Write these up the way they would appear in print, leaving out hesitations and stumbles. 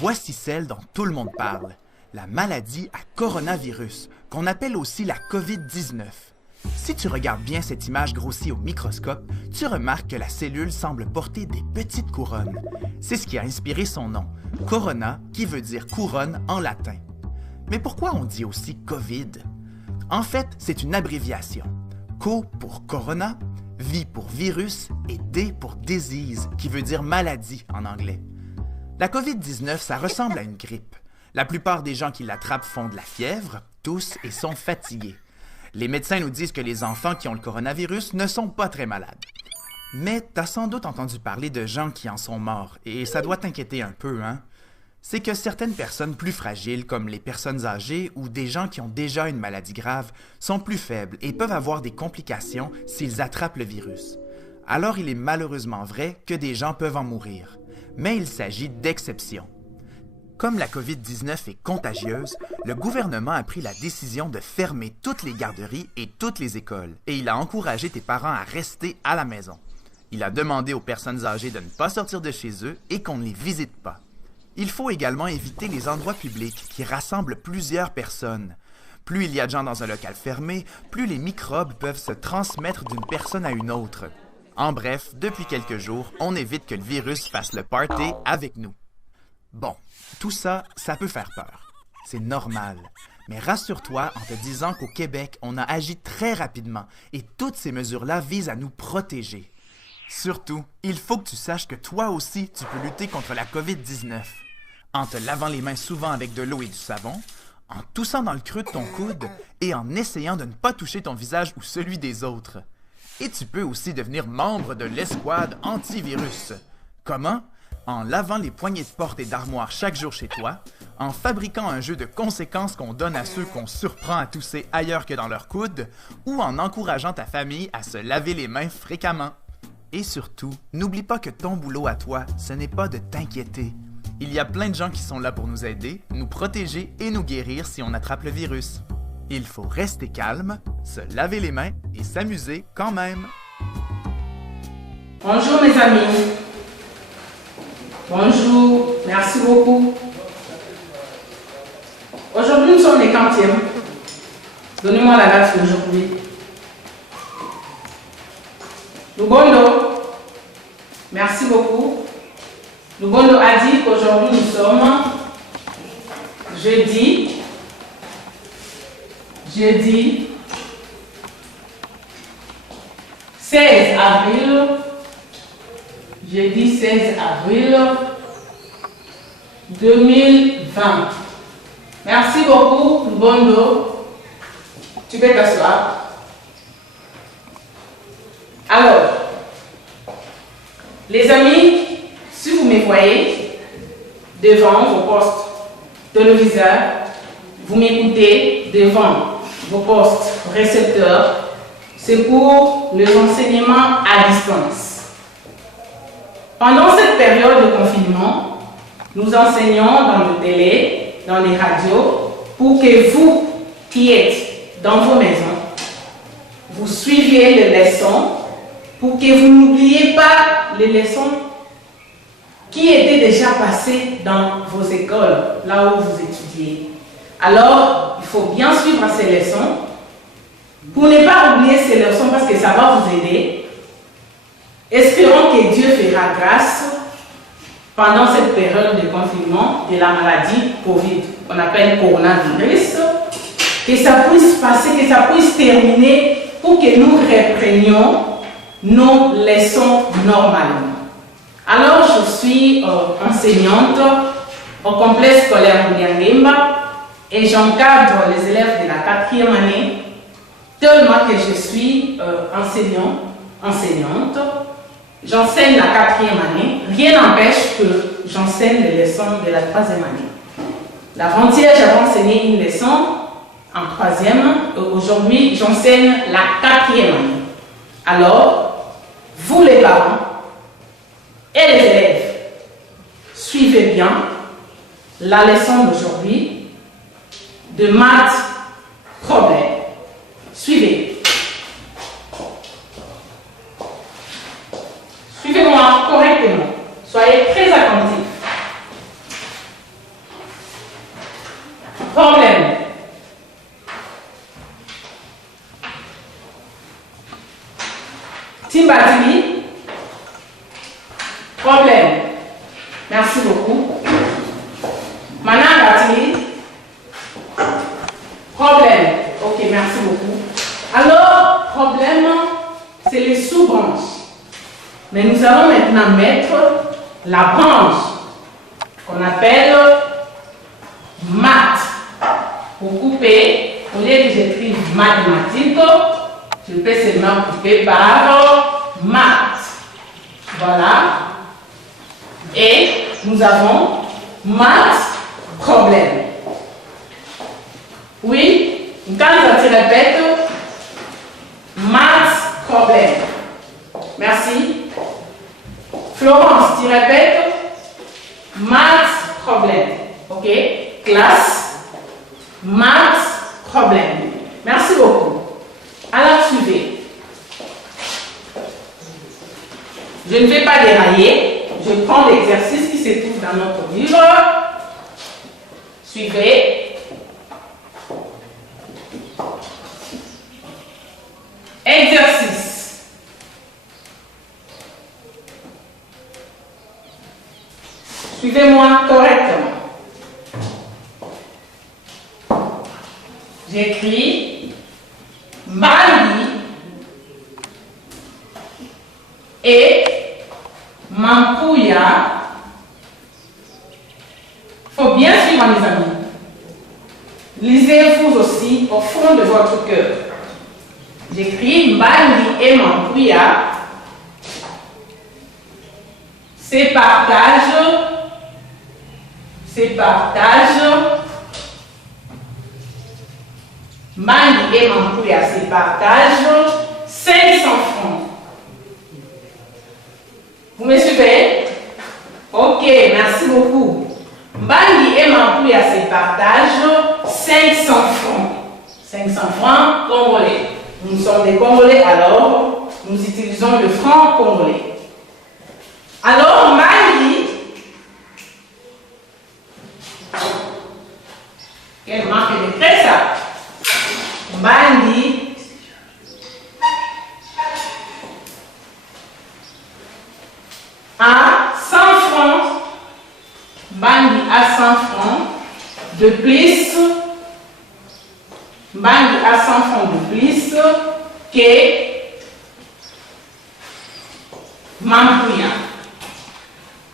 Voici celle dont tout le monde parle, la maladie à coronavirus, qu'on appelle aussi la COVID-19. Si tu regardes bien cette image grossie au microscope, tu remarques que la cellule semble porter des petites couronnes. C'est ce qui a inspiré son nom, corona, qui veut dire couronne en latin. Mais pourquoi on dit aussi COVID? En fait, c'est une abréviation. Co pour corona, V pour virus et D pour disease, qui veut dire maladie en anglais. La COVID-19, ça ressemble à une grippe. La plupart des gens qui l'attrapent font de la fièvre, toussent et sont fatigués. Les médecins nous disent que les enfants qui ont le coronavirus ne sont pas très malades. Mais t'as sans doute entendu parler de gens qui en sont morts, et ça doit t'inquiéter un peu, hein? C'est que certaines personnes plus fragiles, comme les personnes âgées ou des gens qui ont déjà une maladie grave, sont plus faibles et peuvent avoir des complications s'ils attrapent le virus. Alors il est malheureusement vrai que des gens peuvent en mourir. Mais il s'agit d'exceptions. Comme la COVID-19 est contagieuse, le gouvernement a pris la décision de fermer toutes les garderies et toutes les écoles, et il a encouragé tes parents à rester à la maison. Il a demandé aux personnes âgées de ne pas sortir de chez eux et qu'on ne les visite pas. Il faut également éviter les endroits publics qui rassemblent plusieurs personnes. Plus il y a de gens dans un local fermé, plus les microbes peuvent se transmettre d'une personne à une autre. En bref, depuis quelques jours, on évite que le virus fasse le party avec nous. Bon, tout ça, ça peut faire peur. C'est normal. Mais rassure-toi en te disant qu'au Québec, on a agi très rapidement et toutes ces mesures-là visent à nous protéger. Surtout, il faut que tu saches que toi aussi, tu peux lutter contre la COVID-19. En te lavant les mains souvent avec de l'eau et du savon, en toussant dans le creux de ton coude et en essayant de ne pas toucher ton visage ou celui des autres. Et tu peux aussi devenir membre de l'escouade antivirus. Comment? En lavant les poignées de porte et d'armoire chaque jour chez toi, en fabriquant un jeu de conséquences qu'on donne à ceux qu'on surprend à tousser ailleurs que dans leur coude, ou en encourageant ta famille à se laver les mains fréquemment. Et surtout, n'oublie pas que ton boulot à toi, ce n'est pas de t'inquiéter. Il y a plein de gens qui sont là pour nous aider, nous protéger et nous guérir si on attrape le virus. Il faut rester calme, se laver les mains et s'amuser quand même. Bonjour mes amis. Bonjour, merci beaucoup. Aujourd'hui nous sommes les 40e. Donnez-moi la date d'aujourd'hui. Lubondo, merci beaucoup. Lubondo a dit qu'aujourd'hui nous sommes jeudi 16 avril. Jeudi 16 avril 2020. Merci beaucoup, Lubondo. Tu peux t'asseoir. Alors, les amis, si vous me voyez devant vos postes téléviseurs, vous m'écoutez devant vos postes récepteurs, c'est pour les enseignements à distance. Pendant cette période de confinement, nous enseignons dans le télé, dans les radios, pour que vous qui êtes dans vos maisons, vous suiviez les leçons, pour que vous n'oubliez pas les leçons qui étaient déjà passées dans vos écoles, là où vous étudiez. Alors, il faut bien suivre ces leçons, pour ne pas oublier ces leçons parce que ça va vous aider. Espérons que Dieu fera grâce pendant cette période de confinement de la maladie Covid, qu'on appelle coronavirus, que ça puisse passer, que ça puisse terminer pour que nous reprenions nos leçons normalement. Alors, je suis enseignante au complexe scolaire Mouliangemba et j'encadre les élèves de la 4e année, tellement que je suis enseignante. J'enseigne la 4e année. Rien n'empêche que j'enseigne les leçons de la 3e année. L'avant-hier, j'avais enseigné une leçon en 3e. Aujourd'hui, j'enseigne la 4e année. Alors, vous les parents et les élèves, suivez bien la leçon d'aujourd'hui de maths problème. Suivez. Suivez-moi correctement. Soyez très attentifs. Merci beaucoup. Maintenant, Batili. Problème. Ok, merci beaucoup. Alors, problème, c'est les sous-branches. Mais nous allons maintenant mettre la branche qu'on appelle maths. Pour couper, au lieu que j'écrive mathématiques, je peux seulement couper par maths. Voilà. Et nous avons maths, problème. Oui, quand tu répètes, maths, problème. Merci. Florence, tu répètes, maths, problème. Ok? Classe, maths, problème. Merci beaucoup. Alors, suivez. Je ne vais pas dérailler. Je prends l'exercice qui se trouve dans notre livre. Suivez. Exercice. Suivez-moi correctement. J'écris Bali et Mampouya. Il faut bien suivre, mes amis. Lisez vous aussi au fond de votre cœur. J'écris Bali et Mampouya. C'est partage. Bali et Mampouya se partagent 500 francs. Vous me suivez? Ok, merci beaucoup. Bali et Mampouya se partagent 500 francs. 500 francs congolais. Nous sommes des Congolais, alors nous utilisons le franc congolais. Alors, Bali, quelle marque de trait ça? Bali à 100 francs. Bali à 100 francs de plus. Bali à 100 francs de plus que Mampouya.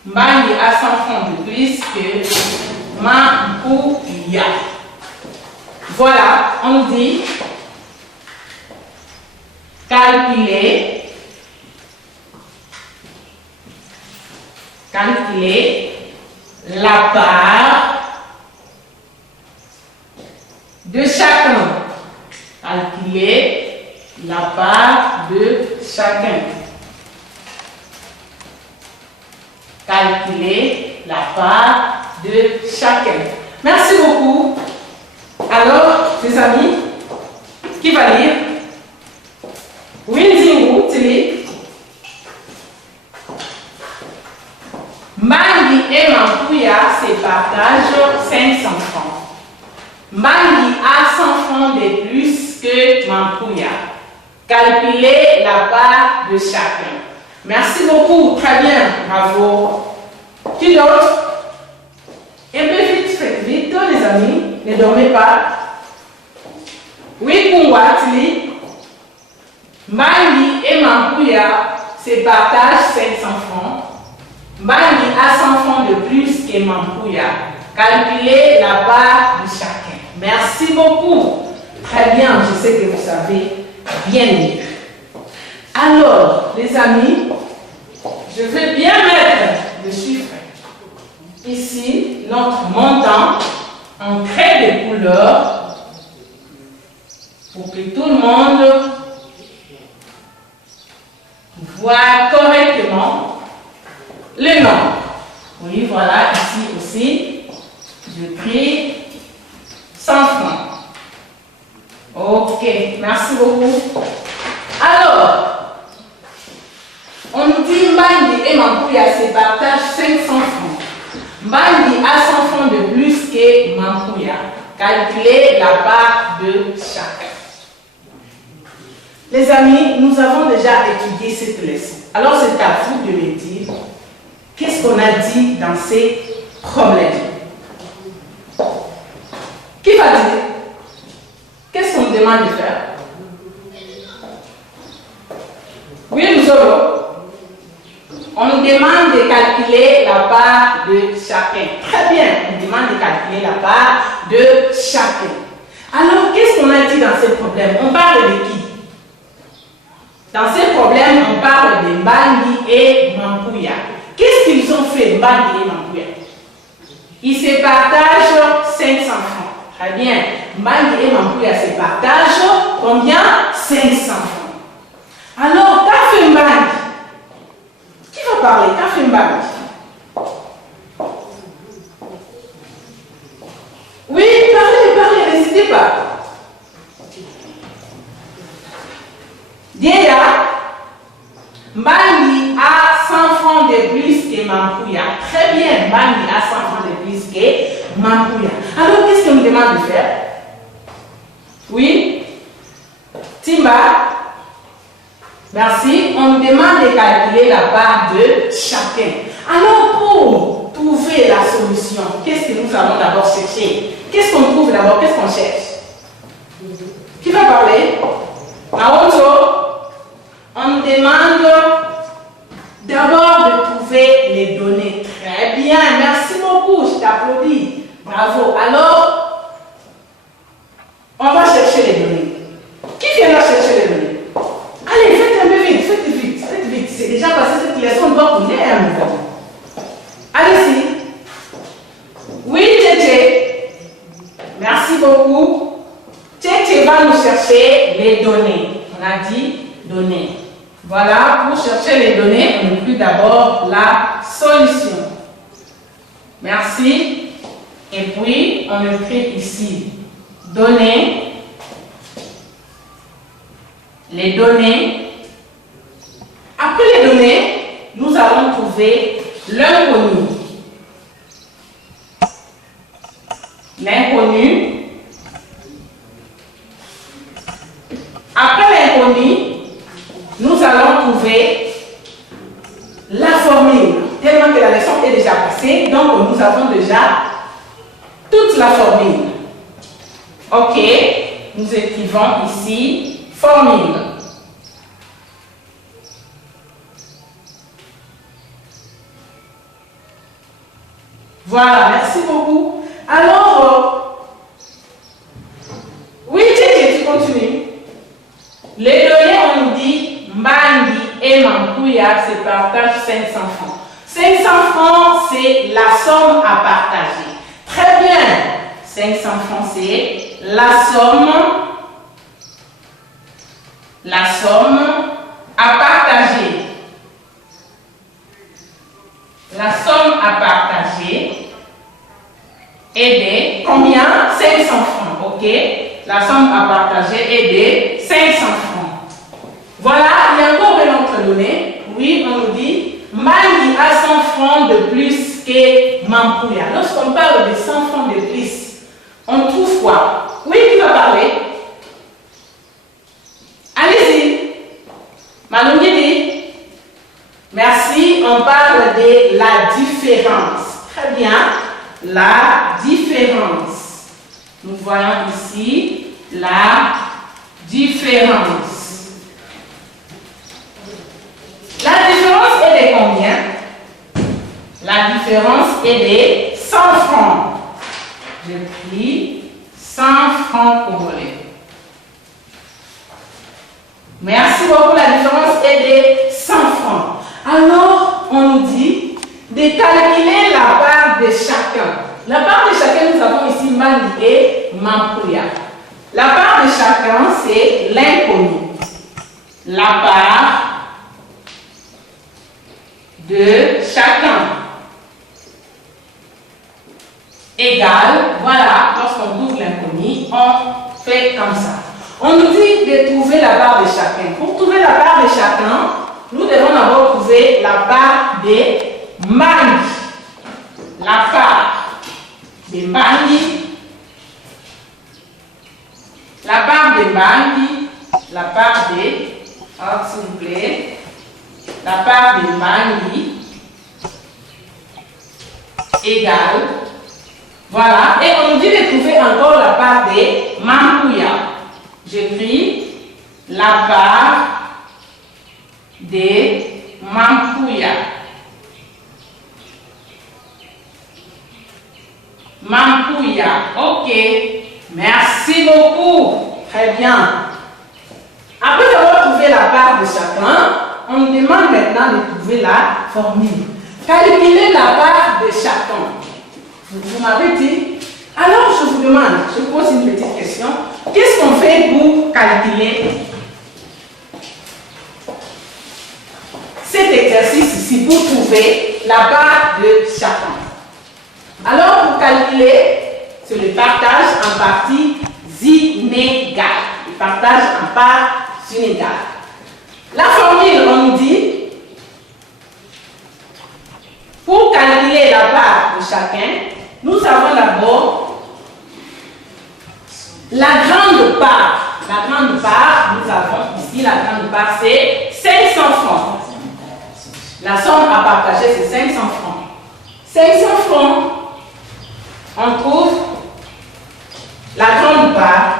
Bali à 100 francs de plus que Mampouya. Voilà, on dit calculer la part de chacun. Calculer la part de chacun. Calculer la part de chacun. Merci beaucoup. Alors, les amis, qui va lire? Winzingu, Tili. Mbangi et Mampouya se partagent 500 francs. Mbangi a 100 francs de plus que Mampouya. Calculez la part de chacun. Merci beaucoup, très bien, bravo. Qui d'autre? Un peu vite, faites vite, les amis, ne dormez pas. Oui, Kungwatili. Mbangi et Mampouya se partagent 500 francs. Mbangi a 100 francs de plus que Mampouya. Calculez la part de chacun. Merci beaucoup. Très bien, je sais que vous savez bien lire. Alors, les amis, je vais bien mettre le chiffre. Ici, notre montant en trait de couleur pour que tout le monde voit correctement le nombre. Oui, voilà, ici aussi, je prie 100 francs. Ok, merci beaucoup. Alors, on dit Mbangi et Mampouya se partagent 500 francs. Mbangi a 100 francs de plus que Mampouya. Calculez la part de chacun. Les amis, nous avons déjà étudié cette leçon. Alors c'est à vous de me dire qu'est-ce qu'on a dit dans ces problèmes? Qui va dire? Qu'est-ce qu'on nous demande de faire? Oui, nous aurons. On nous demande de calculer la part de chacun. Très bien, on nous demande de calculer la part de chacun. Alors, qu'est-ce qu'on a dit dans ces problèmes? On parle de qui? Dans ces problèmes, on parle de Mbangi et Mampuya. Qu'est-ce qu'ils ont fait, Mbangi et Mampuya? Ils se partagent 500 francs. Très bien. Mbangi et Mampuya se partagent combien? 500 francs. Alors, qu'a fait Mbangi? Qui va parler? Qu'a fait Mbangi? Oui, parlez, n'hésitez pas. Déjà, Mbangi a 100 francs de plus que Mampuya. Très bien, Mbangi a 100 francs de plus que Mampuya. Alors, qu'est-ce qu'on nous demande de faire? Oui? Timba? Merci. On nous demande de calculer la part de chacun. Alors, pour trouver la solution, qu'est-ce que nous allons d'abord chercher? Qu'est-ce qu'on trouve d'abord? Qu'est-ce qu'on cherche? Qui va parler? Naoto? On nous demande d'abord de trouver les données. Très bien, merci beaucoup, je t'applaudis. Bravo. Alors, on va chercher les données. Qui vient là chercher les données? Allez, faites un peu vite, faites vite. C'est déjà passé cette leçon, on doit tourner un nouveau. Allez-y. Oui, Tchétché. Merci beaucoup. Tchétché va nous chercher les données. On a dit données. Voilà, pour chercher les données, on écrit d'abord la solution. Merci. Et puis, on écrit ici données. Les données. Après les données, nous allons trouver l'inconnu. L'inconnu. Après l'inconnu, nous allons trouver la formule. Tellement que la leçon est déjà passée, donc nous avons déjà toute la formule. Ok, nous écrivons ici formule. Voilà, merci beaucoup. Alors, oui, tu continues. Les données, on nous dit Mbangi et Mampuya se partagent 500 francs. 500 francs, c'est la somme à partager. Très bien. 500 francs, c'est la somme à partager. La somme à partager est de combien? 500 francs, ok? La somme à partager est de 500 francs. Voilà, il y a encore une autre donnée. Oui, on nous dit Mbangi a 100 francs de plus que Mampuya. Lorsqu'on parle de 100 francs de plus, on trouve quoi? Oui, qui va parler? Allez-y. Malongidi. Merci, on parle de la différence. Très bien, la différence. Nous voyons ici la différence. La différence est de combien? La différence est de 100 francs. J'ai pris 100 francs congolais. Merci beaucoup, la différence est de 100 francs. Alors, on nous dit de calculer la part de chacun. La part de chacun, nous avons ici Mbangi et Mampuya. La part de chacun, c'est l'inconnu. La part de chacun égale, voilà, lorsqu'on trouve l'inconnu, on fait comme ça. On nous dit de trouver la part de chacun. Pour trouver la part de chacun, nous devons d'abord trouver la part de Mbangi. La part de Mbangi. La part de Mbangi. La part de... Oh, s'il vous plaît. La part de Mbangi égale. Voilà. Et on nous dit de trouver encore la part des Mampuya. J'écris la part des Mampuya. Mampuya. Ok. Merci beaucoup. Très bien. Après avoir trouvé la part de chacun, on nous demande maintenant de trouver la formule. Calculer la part de chacun. Vous m'avez dit. Alors je vous demande, je pose une petite question. Qu'est-ce qu'on fait pour calculer cet exercice ici, pour trouver la part de chacun? Alors pour calculer, c'est le partage en parties inégales. Le partage en parts inégales. La formule, on nous dit, pour calculer la part de chacun, nous avons d'abord la grande part. La grande part, nous avons ici, la grande part, c'est 500 francs. La somme à partager, c'est 500 francs. 500 francs, on trouve la grande part.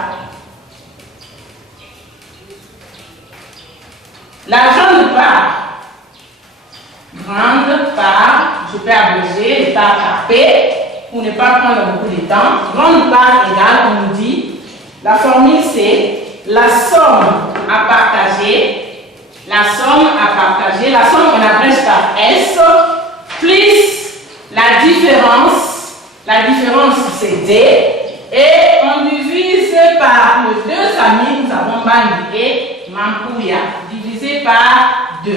La grande part. Grande part, je peux abréger les parts par P pour ne pas prendre beaucoup de temps. Grande part égale, on nous dit, la formule c'est la somme à partager, la somme on abrège par S, plus la différence c'est D, et on divise par nos deux amis, nous avons Bandi et Mampuya, divisé par 2.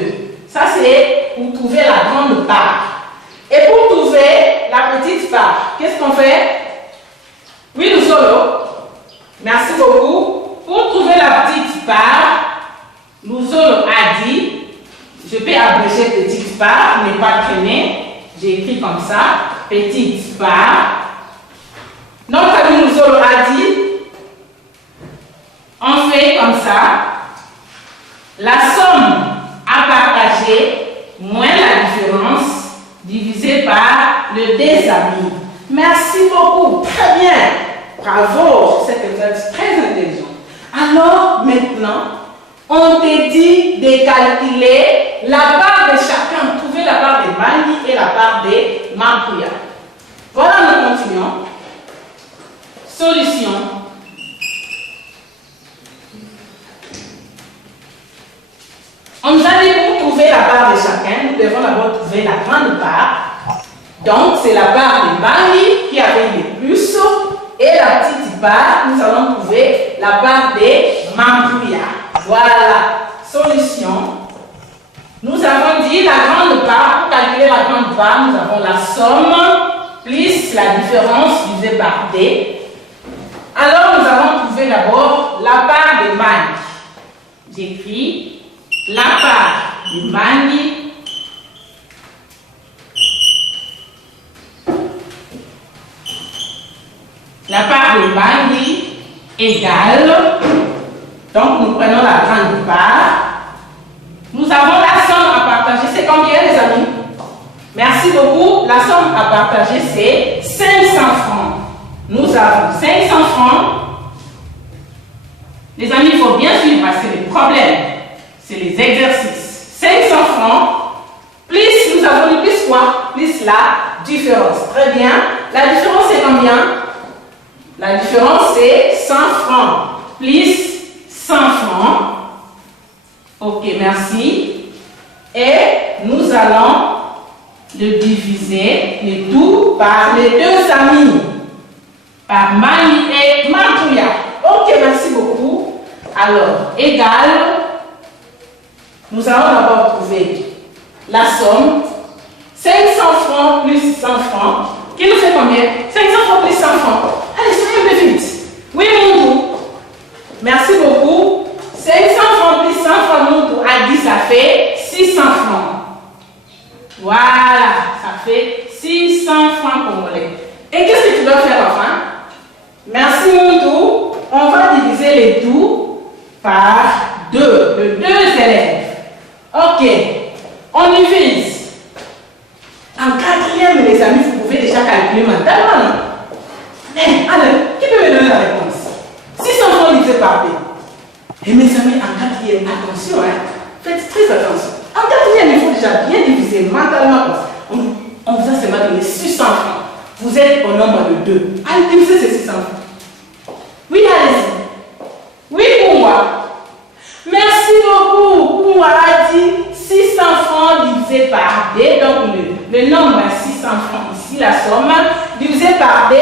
Ça c'est pour trouver la grande part. Et pour trouver la petite part, qu'est-ce qu'on fait? Oui, nous solo. Merci beaucoup. Pour trouver la petite part, nous solo a dit, je peux abréger petite part, ne pas traîner. J'ai écrit comme ça, petite part. Notre ami nous solo a dit, on fait comme ça, la somme à partager moins la différence divisé par le désamis. Merci beaucoup. Très bien. Bravo. Cet exercice très intelligent. Alors, maintenant, on te dit de calculer la part de chacun. Trouver la part des Bandi et la part des Mampuya. Voilà, nous continuons. Solution. On nous a dit pour trouver la part de chacun, nous devons d'abord trouver la grande part. Donc, c'est la part des Bandi qui avait le plus. Et la petite part, nous allons trouver la part des Mampuya. Voilà. Solution. Nous avons dit la grande part. Pour calculer la grande part, nous avons la somme plus la différence divisée par D. Alors, nous allons trouver d'abord la part des Bandi. J'écris la part des Bandi égale, donc nous prenons la grande part, nous avons la somme à partager, c'est combien les amis? Merci beaucoup, la somme à partager c'est 500 francs. Nous avons 500 francs. Les amis, il faut bien suivre, c'est les problèmes, c'est les exercices. 500 francs, plus nous avons dit plus quoi? Plus la différence. Très bien. La différence c'est combien? La différence c'est 100 francs. Plus 100 francs. Ok, merci. Et nous allons le diviser, le tout, par les deux amis. Par Mani et Mampuya. Ok, merci beaucoup. Alors, égal. Nous allons d'abord trouver la somme. 500 francs plus 100 francs. Qui nous fait combien? 500 francs plus 100 francs. Allez, soyez un peu vite. Oui, Moundou. Merci beaucoup. 500 francs plus 100 francs, Moundou a dit ça fait 600 francs. Voilà, ça fait 600 francs congolais. Et qu'est-ce que tu dois faire enfin? Merci, Moundou. On va diviser les tout par 2. Le 2 élèves. Ok, on divise. En quatrième, les amis, vous pouvez déjà vous êtes au nombre de 2. Allez, divisez ces 6 enfants. Oui, allez-y. Oui, pour moi. Merci beaucoup. Pour moi, a dit 6 enfants divisé par D. Donc, le nombre 6 enfants ici, la somme divisé par D,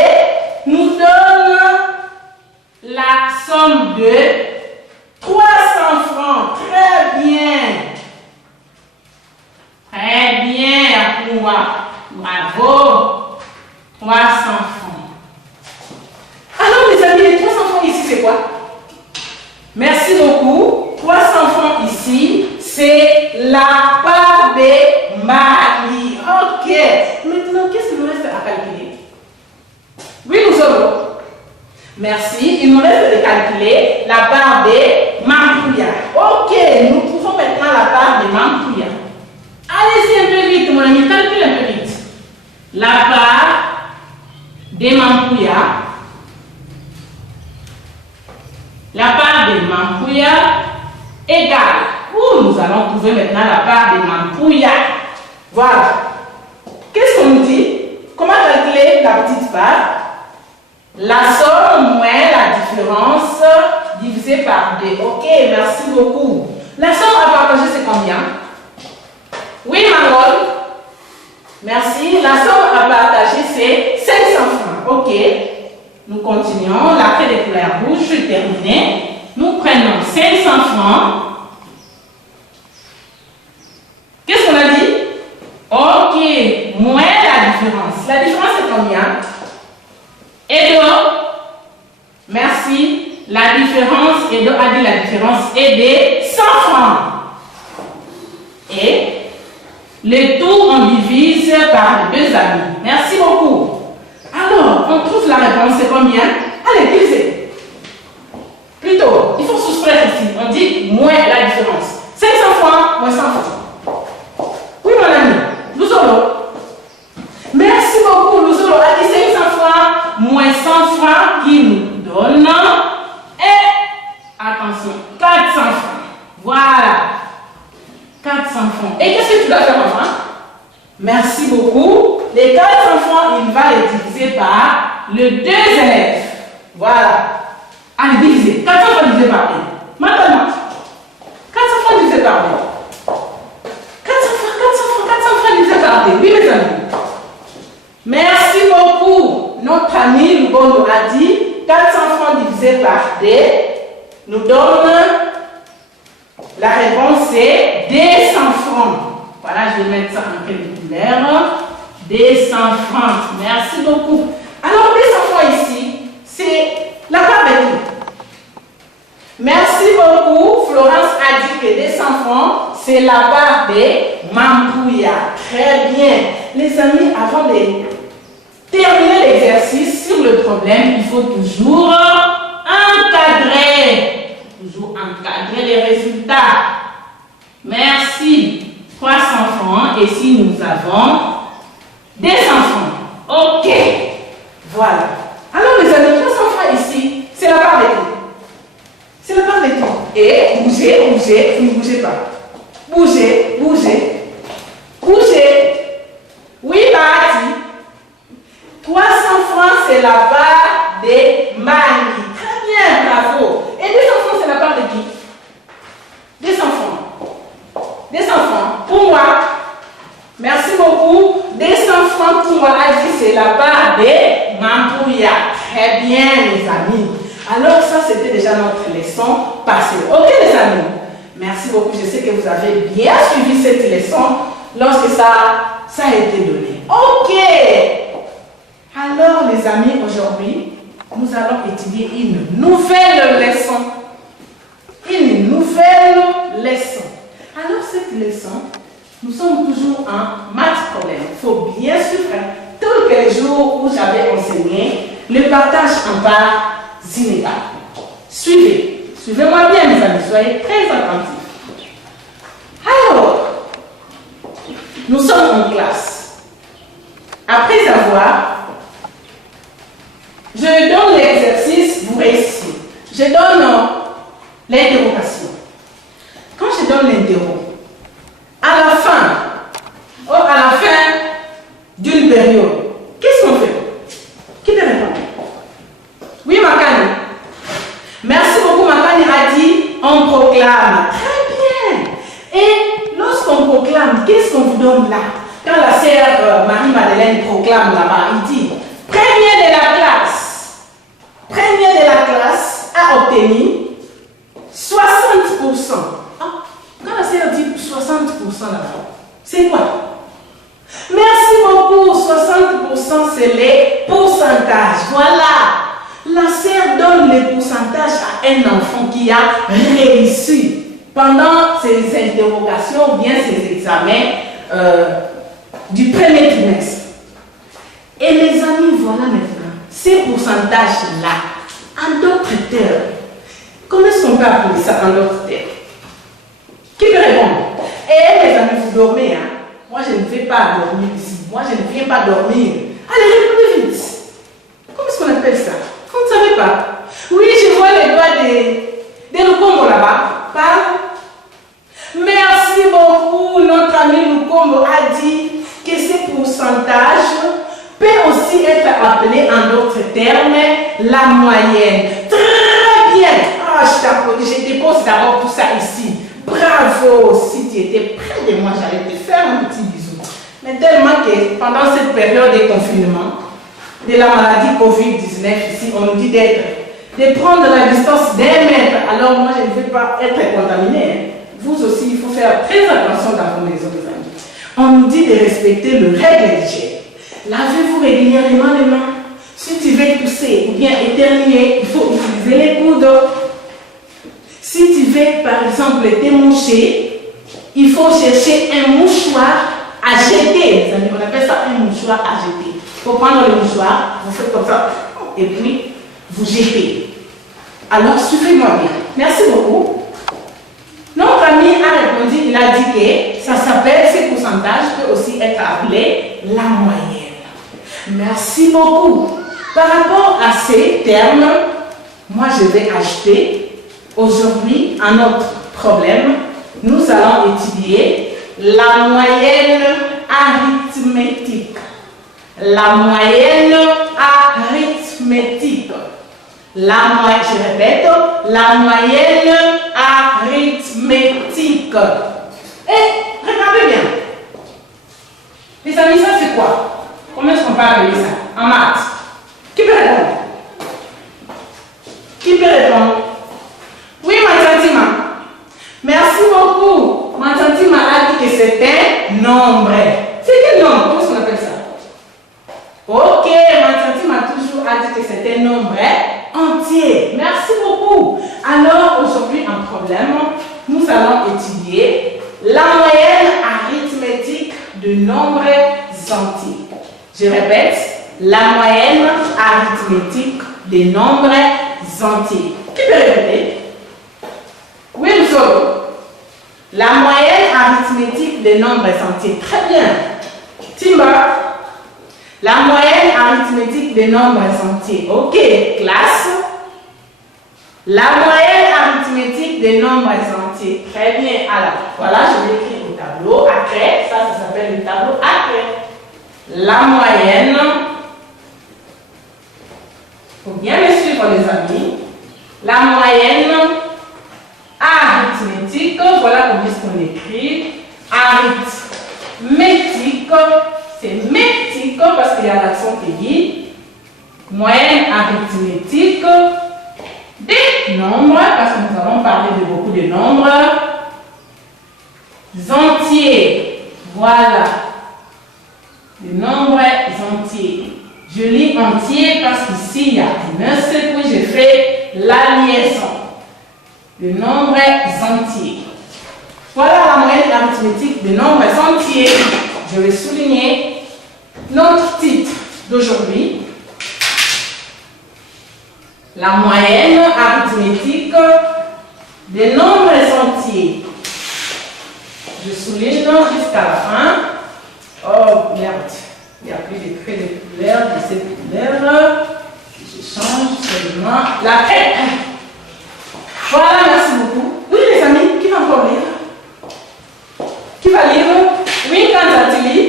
nous donne la somme de 300 francs. Très bien. Très bien pour moi. Bravo. 300 francs. Alors, les amis, les 300 francs ici, c'est quoi? Merci beaucoup. 300 francs ici, c'est la part des Mali. Ok. Maintenant, qu'est-ce qu'il nous reste à calculer? Oui, nous aurons. Merci. Il nous reste de calculer la part des Mampouya. Ok. Nous trouvons maintenant la part des Mampouya. Allez-y un peu vite, mon ami. Calcule un peu vite. La part des Mampouya. La part des Mampouya égale. Où nous allons trouver maintenant la part des Mampouya. Voilà. Qu'est-ce qu'on nous dit? Comment calculer la petite part? La somme moins la différence divisée par 2. Ok, merci beaucoup. La somme à partager, c'est combien? Oui, Marol. Merci. La somme à partager, c'est 500 francs. Ok. Nous continuons. La clé des couleurs rouges est terminée. Nous prenons 500 francs. Qu'est-ce qu'on a dit? Ok. Moins la différence. La différence, c'est combien? Et donc, merci. La différence, et donc a dit la différence est de 100 francs. Et le tout, on divise par les 2 amis. Merci beaucoup. Alors, on trouve la réponse, c'est combien? Allez, divisez. Plutôt, il faut soustraire ici. On dit moins la différence. 500 francs moins 100 francs. Oui, mon ami, nous aurons. Merci beaucoup, nous aurons a dit 500 francs moins 100 francs qui nous donne. Et, attention, 400 francs. Voilà. 400 francs. Et qu'est-ce que tu dois faire, enfant? Merci beaucoup. Les 400 francs, il va les diviser par les 2 élèves. Voilà. Allez, diviser. 400 francs divisé par 2. Maintenant, 400 francs divisé par 2. 400 francs divisé par 2. Oui, mes amis. Merci beaucoup. Notre ami Lugondo a dit 400 francs divisé par 2 nous donne la réponse, c'est 200 francs. Voilà, je vais mettre ça en couleur. 200 francs. Merci beaucoup. Alors, 200 francs ici, c'est la part de qui? Merci beaucoup. Florence a dit que 200 francs, c'est la part des Mampouya. Très bien. Les amis, avant de terminer l'exercice sur le problème, il faut toujours encadrer. Toujours encadrer les résultats. Merci. 300 francs. Et si nous avons 200 francs. Ok. Voilà. Alors les amis, 300 francs ici, c'est la part de qui? C'est la part de qui? Et bougez, bougez, vous ne bougez pas. Bougez, bougez. Bougez. Oui, Bati. 300 francs, c'est la part des Mali. Très bien, bravo. Et 200 francs, c'est la part de qui? 200 francs. 200 francs. Pour moi, merci beaucoup. 200 francs pour moi, a dit c'est la part des Mampouya. Très bien, les amis. Alors, ça, c'était déjà notre leçon passée. Ok, les amis. Merci beaucoup. Je sais que vous avez bien suivi cette leçon lorsque ça a été donné. Ok. Alors, les amis, aujourd'hui, nous allons étudier une nouvelle leçon. Une nouvelle leçon. Alors, cette leçon, nous sommes toujours en maths problème. Il faut bien suivre tous les jours où j'avais enseigné le partage en parts inégales. Suivez. Suivez-moi bien, mes amis. Soyez très attentifs. Alors, nous sommes en classe. Après avoir, je donne l'exercice, vous réussissez. Je donne l'interrogation. Quand je donne l'interro, à la fin d'une période, qu'est-ce qu'on fait? là. Quand la sœur Marie-Madeleine proclame là-bas, il dit, premier de la classe a obtenu 60%. Ah, quand la sœur dit 60% là-bas, c'est quoi? Merci beaucoup, 60% c'est les pourcentages. Voilà. La sœur donne les pourcentages à un enfant qui a réussi pendant ses interrogations ou bien ses examens du premier trimestre. Et mes amis, voilà maintenant, ces pourcentages-là, en d'autres termes, comment est-ce qu'on peut appeler ça en d'autres termes? Qui peut répondre? Eh mes amis, vous dormez, hein? Moi, je ne vais pas dormir ici. Moi, je ne viens pas dormir. Allez, répondez vite. Comment est-ce qu'on appelle ça? Vous ne savez pas? Oui, je vois les doigts des Lukombo là-bas. Parle. Merci beaucoup. Notre ami Lukombo a dit que ces pourcentages peuvent aussi être appelés en d'autres termes la moyenne. Très bien. Ah, je t'applaudis. Je dépose d'abord tout ça ici. Bravo. Si tu étais près de moi, j'allais te faire un petit bisou. Mais tellement que pendant cette période de confinement, de la maladie Covid-19, ici, on nous dit de prendre la distance d'un mètre. Alors moi, je ne veux pas être contaminé. Vous aussi, il faut faire très attention dans vos maisons, les amis. On nous dit de respecter le règle d'hygiène. Lavez-vous régulièrement les mains. Si tu veux tousser ou bien éternuer, il faut utiliser les coudes. Si tu veux, par exemple, te moucher, il faut chercher un mouchoir à jeter. Les amis, on appelle ça un mouchoir à jeter. Il faut prendre le mouchoir, vous faites comme ça, et puis vous jetez. Alors, suivez-moi bien. Merci beaucoup. Notre ami a répondu, il a dit que ça s'appelle, ces pourcentages peut aussi être appelé la moyenne. Merci beaucoup. Par rapport à ces termes, moi je vais ajouter aujourd'hui un autre problème. Nous allons étudier la moyenne arithmétique. La moyenne arithmétique. Je répète, la moyenne arithmétique. Et regardez bien. Les amis, ça c'est quoi? Comment est-ce qu'on peut appeler ça en maths? Qui peut répondre? Qui peut répondre? Oui, Mantantima. Merci beaucoup. Mantantima a dit que c'est un nombre. C'est quel nombre? Comment est-ce qu'on appelle ça? Ok, Mantantima toujours a dit que c'est un nombre entier. Merci beaucoup. Alors, aujourd'hui, un problème, nous allons étudier la moyenne arithmétique de nombres entiers. Je répète, la moyenne arithmétique des nombres entiers. Qui peut répéter? Oui, nous sommes. La moyenne arithmétique des nombres entiers. Très bien. Timba. La moyenne arithmétique des nombres entiers. Ok, classe. La moyenne arithmétique des nombres entiers. Très bien. Alors, voilà, je vais écrire au tableau. Après, ça s'appelle le tableau après. La moyenne. Il faut bien me suivre, les amis. La moyenne arithmétique. Voilà comment est-ce qu'on écrit. Arithmétique. C'est métique parce qu'il y a l'accent aigu. Moyenne arithmétique des nombres, parce que nous avons parlé de beaucoup de nombres entiers. Voilà. Les nombres entiers. Je lis entier parce qu'ici il y a un seul, puis je fais la liaison. Les nombres entiers. Voilà la moyenne arithmétique des nombres entiers. Je vais souligner notre titre d'aujourd'hui. La moyenne arithmétique des nombres entiers. Je souligne jusqu'à la fin. Oh merde, il n'y a plus de craie de couleur de cette couleur. Je change seulement la craie. Voilà, merci beaucoup. Oui les amis, qui va encore lire? Qui va lire? Oui, Kantatili.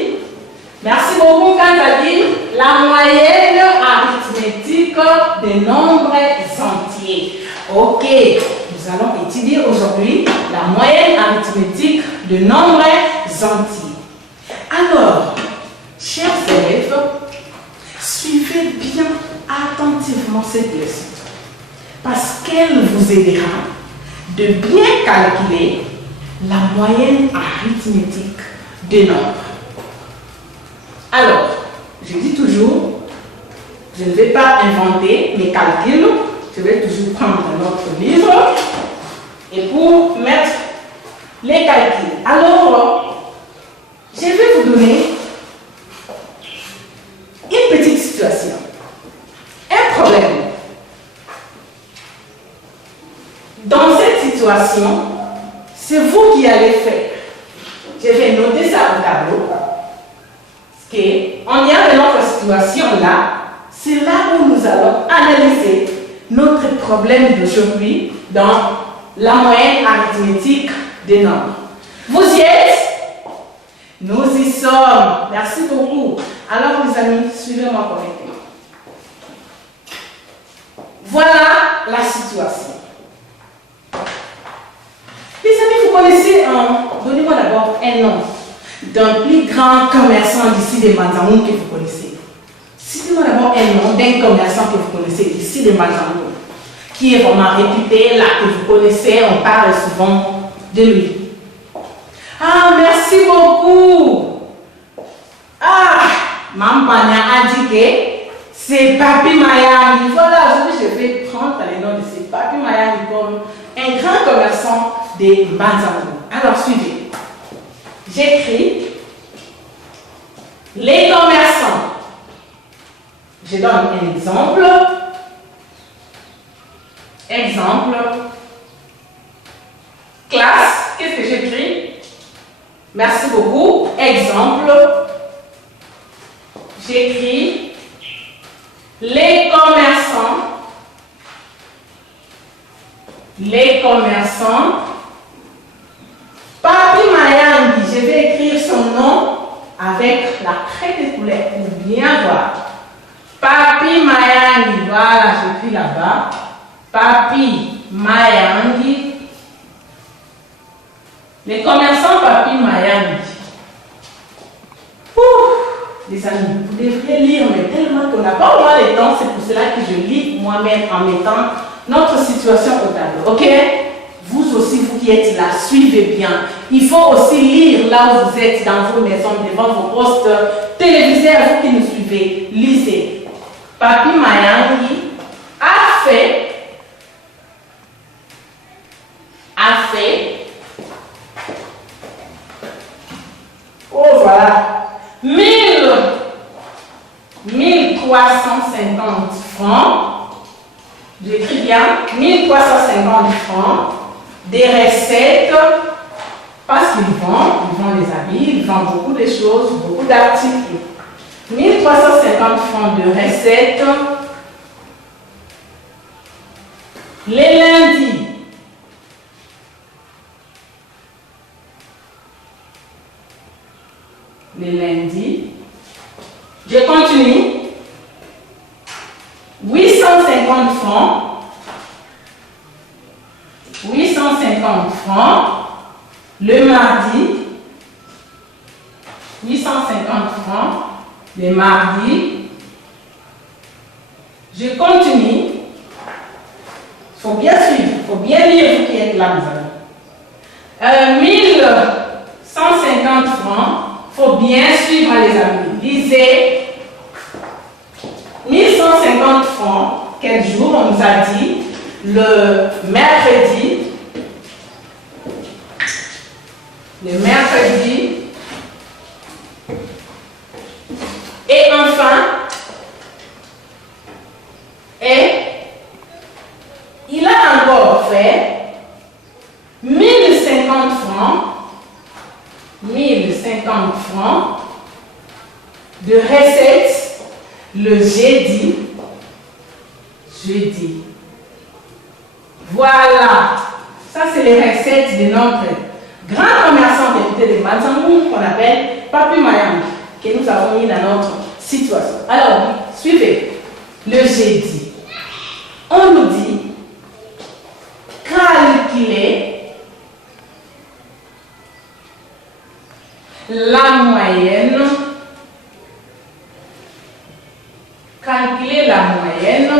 Merci beaucoup, Kantali. La moyenne arithmétique des nombres entiers. Ok, nous allons étudier aujourd'hui la moyenne arithmétique de nombres entiers. attentivement cette leçon parce qu'elle vous aidera de bien calculer la moyenne arithmétique des nombres. Alors, je dis toujours, je ne vais pas inventer mes calculs, je vais toujours prendre notre livre et pour mettre les calculs. Alors, je vais vous donner une petite situation, un problème. Dans cette situation, c'est vous qui allez faire. Je vais noter ça au tableau. En lien avec notre situation là, c'est là où nous allons analyser notre problème d'aujourd'hui dans la moyenne arithmétique des nombres. Vous y êtes? Nous y sommes. Merci beaucoup. Alors les amis, suivez-moi correctement. Voilà la situation. Les amis, vous connaissez donnez-moi d'abord un nom d'un plus grand commerçant d'ici des Manzamoun que vous connaissez. Citez-moi d'abord un nom d'un commerçant que vous connaissez d'ici des Manzamoun, qui est vraiment réputé, là, que vous connaissez, on parle souvent de lui. Ah, merci beaucoup. Ah, Mampanya a dit que c'est Papi Mayami. Voilà, aujourd'hui je vais prendre les noms de ces Papi Mayami comme un grand commerçant des Manzamoun. Alors, suivez. J'écris les commerçants. Je donne un exemple. Exemple. Classe. Qu'est-ce que j'écris? Merci beaucoup. Exemple. J'écris les commerçants. Les commerçants. Papi Mayangi, je vais écrire son nom avec la craie de couleur pour bien voir. Papi Mayangi, voilà, j'écris là-bas. Papi Mayangi. Les commerçants Papi Mayangi. Les amis, vous devriez lire, mais tellement qu'on n'a pas moins le temps, c'est pour cela que je lis moi-même en mettant notre situation au tableau. Ok? Vous aussi, vous qui êtes là, suivez bien. Il faut aussi lire là où vous êtes, dans vos maisons, devant vos postes téléviseurs, vous qui nous suivez. Lisez. Papi Mayangi a fait oh voilà, 1350 francs. J'écris bien 1350 francs. Des recettes, parce qu'ils vendent des habits, ils vendent beaucoup de choses, beaucoup d'articles. 1350 francs de recettes. Les lundis. Les lundis. Je continue. 850 francs. 850 francs le mardi, 850 francs le mardi. Je continue. Il faut bien suivre, il faut bien lire vous qui êtes là, mes amis. 1150 francs, il faut bien suivre les amis. Lisez. 1150 francs, quel jour on nous a dit? Le mercredi. Le mercredi. Et enfin, il a encore fait 1050 francs. 1050 francs de recettes le jeudi. Voilà. Ça, c'est les recettes de notre grand commerçant réputé de Manzamoun qu'on appelle Papi Mayami, que nous avons mis dans notre situation. Alors, suivez. Le jeudi, on nous dit calculer la moyenne. Calculer la moyenne.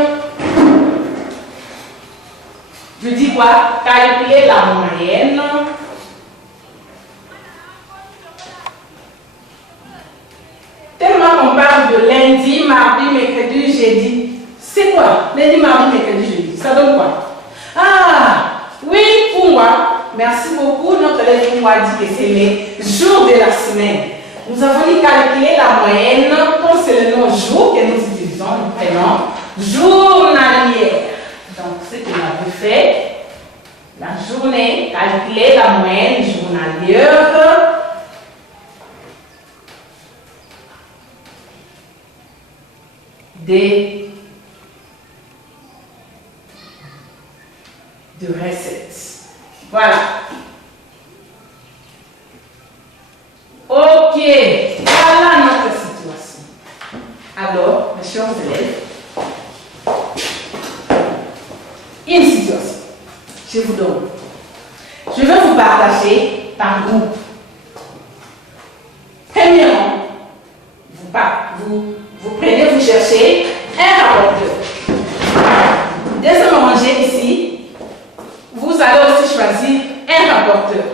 Je dis quoi? Calculer la moyenne. Tellement qu'on parle de lundi, mardi, mercredi, jeudi. C'est quoi? Lundi, mardi, mercredi, jeudi. Ça donne quoi? Ah, oui, pour moi. Merci beaucoup. Notre élève pour moi dit que c'est les jours de la semaine. Nous avons dit calculer la moyenne. Comme c'est le nom jour que nous utilisons, nous prenons journalière. Donc, ce qu'on avait fait, la journée, calculer la moyenne journalière. De recettes. Voilà. Ok, voilà notre situation. Alors, mes chers élèves, une situation. Je vous donne. Je vais vous partager par groupe. Premièrement, vous prenez, vous cherchez un rapporteur. Deuxièmement, rangée ici, vous allez aussi choisir un rapporteur.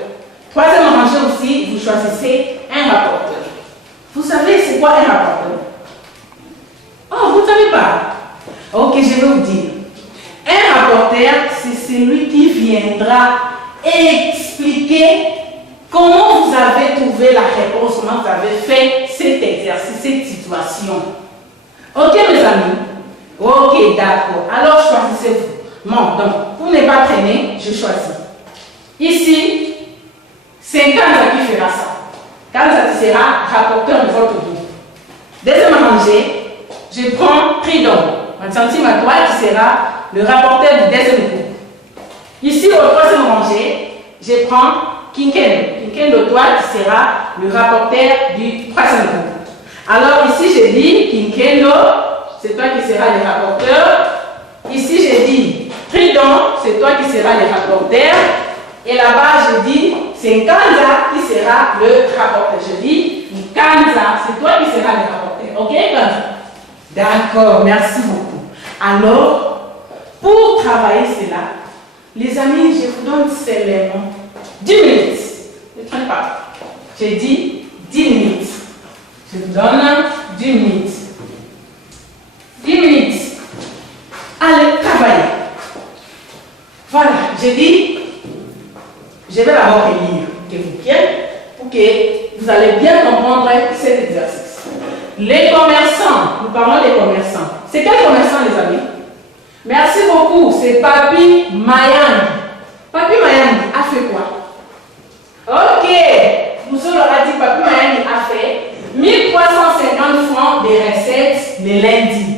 Troisième rangée aussi, vous choisissez un rapporteur. Vous savez c'est quoi un rapporteur? Oh, vous ne savez pas? Ok, je vais vous dire. Un rapporteur, c'est celui qui viendra expliquer comment vous avez trouvé la réponse, comment vous avez fait cet exercice, cette situation. Ok, mes amis? Ok, d'accord. Alors, choisissez-vous. Bon, donc, pour ne pas traîner, je choisis. Ici, c'est Kanza qui fera ça. Kanza qui sera rapporteur de votre groupe. Deuxième rangée, je prends Tridon, un centime à toi qui sera le rapporteur du deuxième groupe. Ici, au troisième rangée, je prends Kinkendo. Kinkendo, toi qui sera le rapporteur du troisième groupe. Alors ici, je dis Kinkendo, c'est toi qui seras le rapporteur. Ici, je dis Tridon, c'est toi qui seras le rapporteur. Et là-bas, je dis c'est Kanza qui sera le rapporteur. Je dis Kanza, c'est toi qui seras le rapporteur. Ok, Kanza? D'accord, merci beaucoup. Alors, pour travailler cela, les amis, je vous donne seulement 10 minutes. Ne traîne pas. J'ai dit 10 minutes. Je vous donne 10 minutes. 10 minutes. Allez, travailler. Voilà, j'ai dit, je vais d'abord lire pour que vous allez bien comprendre cet exercice. Les commerçants, nous parlons des commerçants. C'est quel commerçant, les amis? Merci beaucoup, c'est Papi Mayang. Papi Mayang a fait quoi? Ok, nous on leur a dit Papi Mayang a fait 1350 francs de recettes le lundi.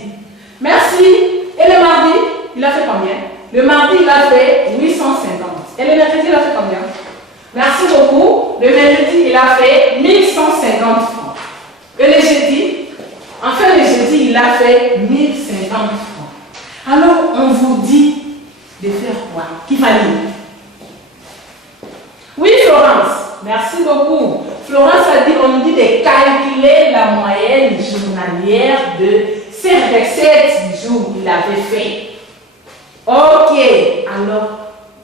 Merci. Et le mardi, il a fait combien? Le mardi, il a fait 850. Et le mercredi, il a fait combien? Merci beaucoup. Le mercredi, il a fait 1150 francs. Et le jeudi, enfin le jeudi, il a fait 1050 francs. Alors, on vous dit de faire quoi? Qui va lire? Oui, Florence. Merci beaucoup. Florence a dit, on nous dit de calculer la moyenne journalière de ces recettes du jour qu'il avait fait. Ok, alors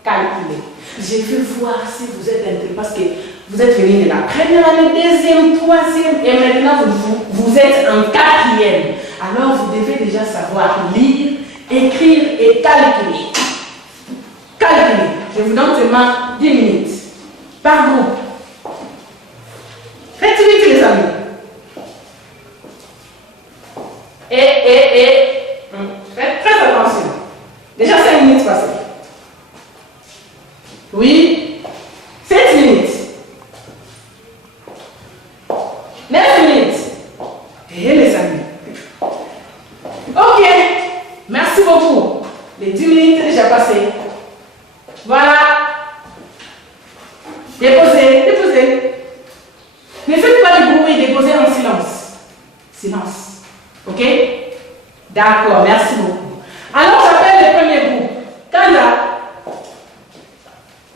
calculez. Je veux voir si vous êtes intéressé parce que vous êtes venu de la première année, deuxième, troisième et maintenant vous êtes en quatrième. Alors vous devez déjà savoir lire, écrire et calculer. Calculer. Je vous donne seulement 10 minutes par groupe. Faites vite les amis. Faites très attention. Déjà 5 minutes passées. Oui. 7 minutes. 9 minutes. Et les amis. Ok. Merci beaucoup. Les 10 minutes déjà passées. Voilà. Déposez, déposez. Ne faites pas de bruit, déposez en silence. Silence. Ok? D'accord, merci beaucoup. Alors, j'appelle le premier groupe. Kanda,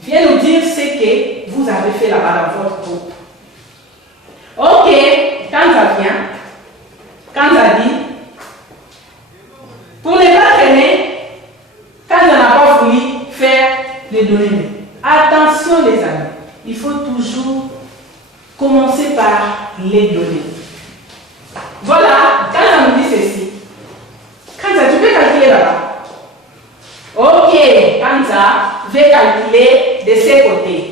viens nous dire ce que vous avez fait là-bas dans votre groupe. Ok, Kanda vient. Kanda dit, des données. Attention les amis, il faut toujours commencer par les données. Voilà, quand ça nous dit ceci, quand ça, tu peux calculer là-bas. Ok, quand ça, je vais calculer de ces côtés.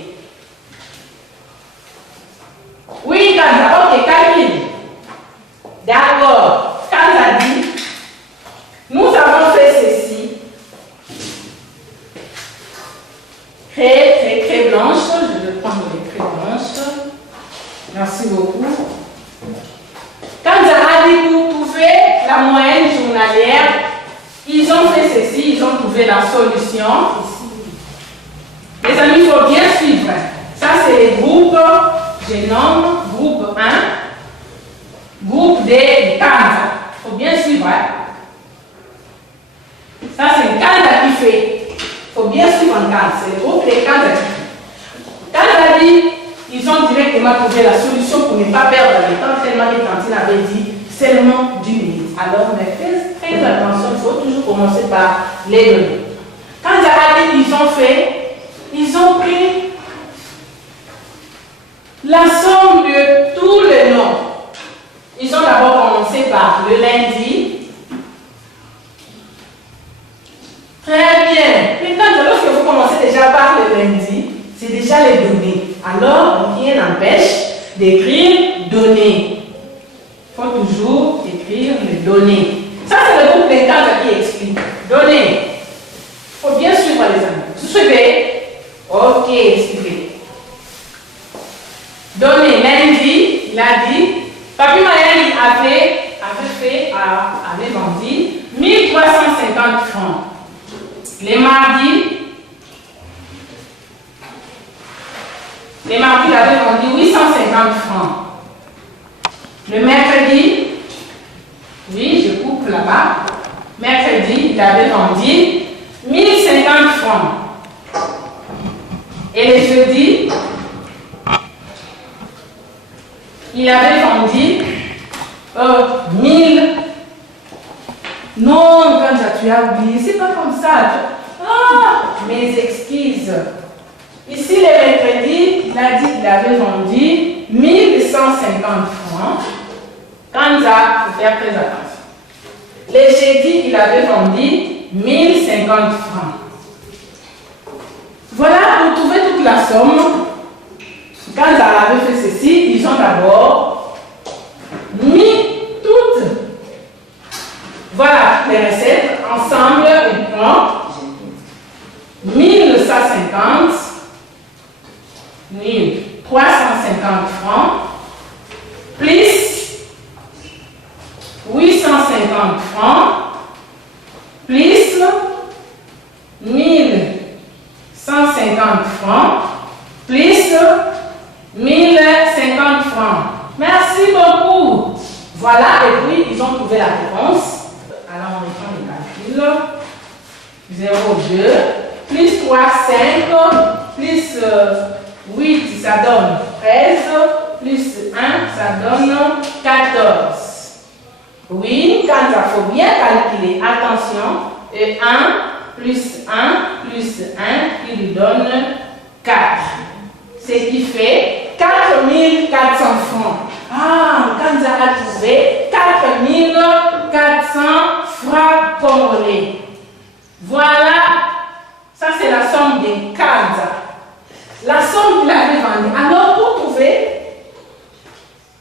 Oui, quand ça, ok, calcule. D'accord, quand ça dit, nous avons fait ceci. Craie blanche, je vais prendre les craies blanches. Merci beaucoup. Quand ça a dit pour trouver la moyenne journalière, ils ont fait ceci, ils ont trouvé la solution. Les amis, il faut bien suivre. Ça, c'est les groupes, je nomme groupe 1, groupe des Kanza. Il faut bien suivre. Ça, c'est le Kanza qui fait. Il faut bien suivre un Kanza. C'est le groupe des Kanza qui fait. Kanza dit, ils ont directement trouvé la solution pour ne pas perdre le temps, tellement que Tantine avait dit seulement 10 minutes. Alors, mais faites très attention, il faut toujours commencer par les données. Quand ils ont pris la somme de tous les noms. Ils ont d'abord commencé par le lundi. Très bien. Maintenant, lorsque vous commencez déjà par le lundi, c'est déjà les données. Alors, rien n'empêche d'écrire données. Il faut toujours écrire les données. Ça, c'est le groupe des cadres qui explique. Données. Il faut bien suivre les amis. Vous suivez? Ok, suivez. Données. Lundi, il a dit, Papi Mayani avait vendu 1350 francs. Les mardis, il avait vendu 850 francs. Le mercredi, oui, je coupe là-bas. Mercredi, il avait vendu 1050 francs. Et le jeudi, il avait vendu 1000. Non, quand tu as oublié, c'est pas comme ça. Ah, mes excuses. Ici, le mercredi, il a dit qu'il avait vendu 1150 francs. Quand ça, il faut faire très attention. Le jeudi, il avait vendu 1050 francs. Voilà, pour trouver toute la somme, quand ça avait fait ceci, ils ont d'abord mis toutes. Voilà les recettes. Ensemble, ils prennent 1150, 1350 francs, plus 850 francs, plus 1150 francs, plus 1050 francs. Merci beaucoup. Voilà, et puis ils ont trouvé la réponse. Alors on reprend le calcul. 0,2 plus 3, 5, plus 8, ça donne 13, plus 1, ça donne 14. Oui, quand il faut bien calculer, attention, et 1 plus 1 plus 1 qui lui donne 4. Ce qui fait 4400 francs. Ah, quand ça a trouvé 4400 francs congolais. Voilà, ça c'est la somme des Kanza. La somme qu'il avait vendue. Alors pour trouver,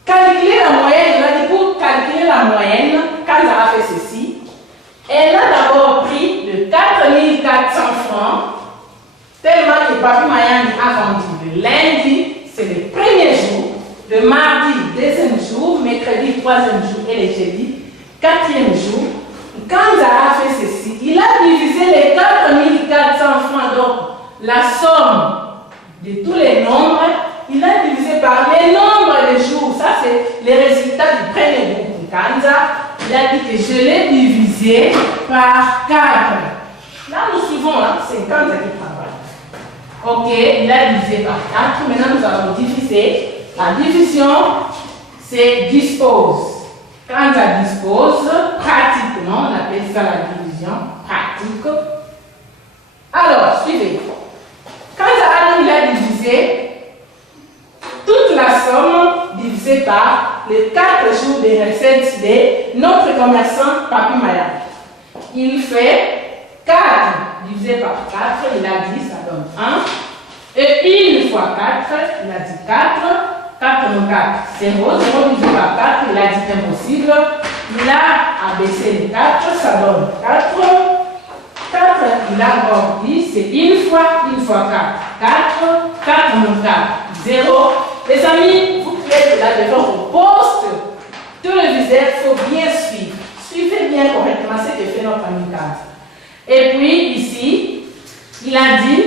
calculer la moyenne, il a dit pour calculer la moyenne, Kanza a fait ceci. Elle a d'abord pris le 4400 francs, tellement que Papi Mayani a vendu le lundi, c'est le premier jour, le mardi, deuxième jour, mercredi, troisième jour et le jeudi, quatrième jour. Quand Zara a fait ceci, il a divisé les 4400 francs, donc la somme de tous les nombres, il a divisé par les nombres de jours. Ça, c'est les résultats du premier groupe de Kanza. Il a dit que je l'ai divisé par 4. Là, nous suivons, hein, c'est Kanza qui travaille. Ok, il a divisé par 4. Maintenant, nous allons diviser. La division, c'est dispose. Quand ça dispose, pratiquement, on appelle ça la division pratique. Alors, suivez. diviser toute la somme divisée par les 4 jours de recettes de notre commerçant Papi Mayang. Il fait 4 divisé par 4, il a dit, ça donne 1. Et 1 fois 4, il a dit 4. 4 moins 4, 0. 0 divisé par 4, il a dit impossible. Il a abaissé les 4, ça donne 4. 4, il a encore dit, c'est 1 fois 4. 4, 4 moins 4, 0. Les amis, vous qui êtes là devant vos postes, tout le viseur, il faut bien suivre. Suivez bien correctement ce que fait notre ami Kanza. Et puis ici, il a dit,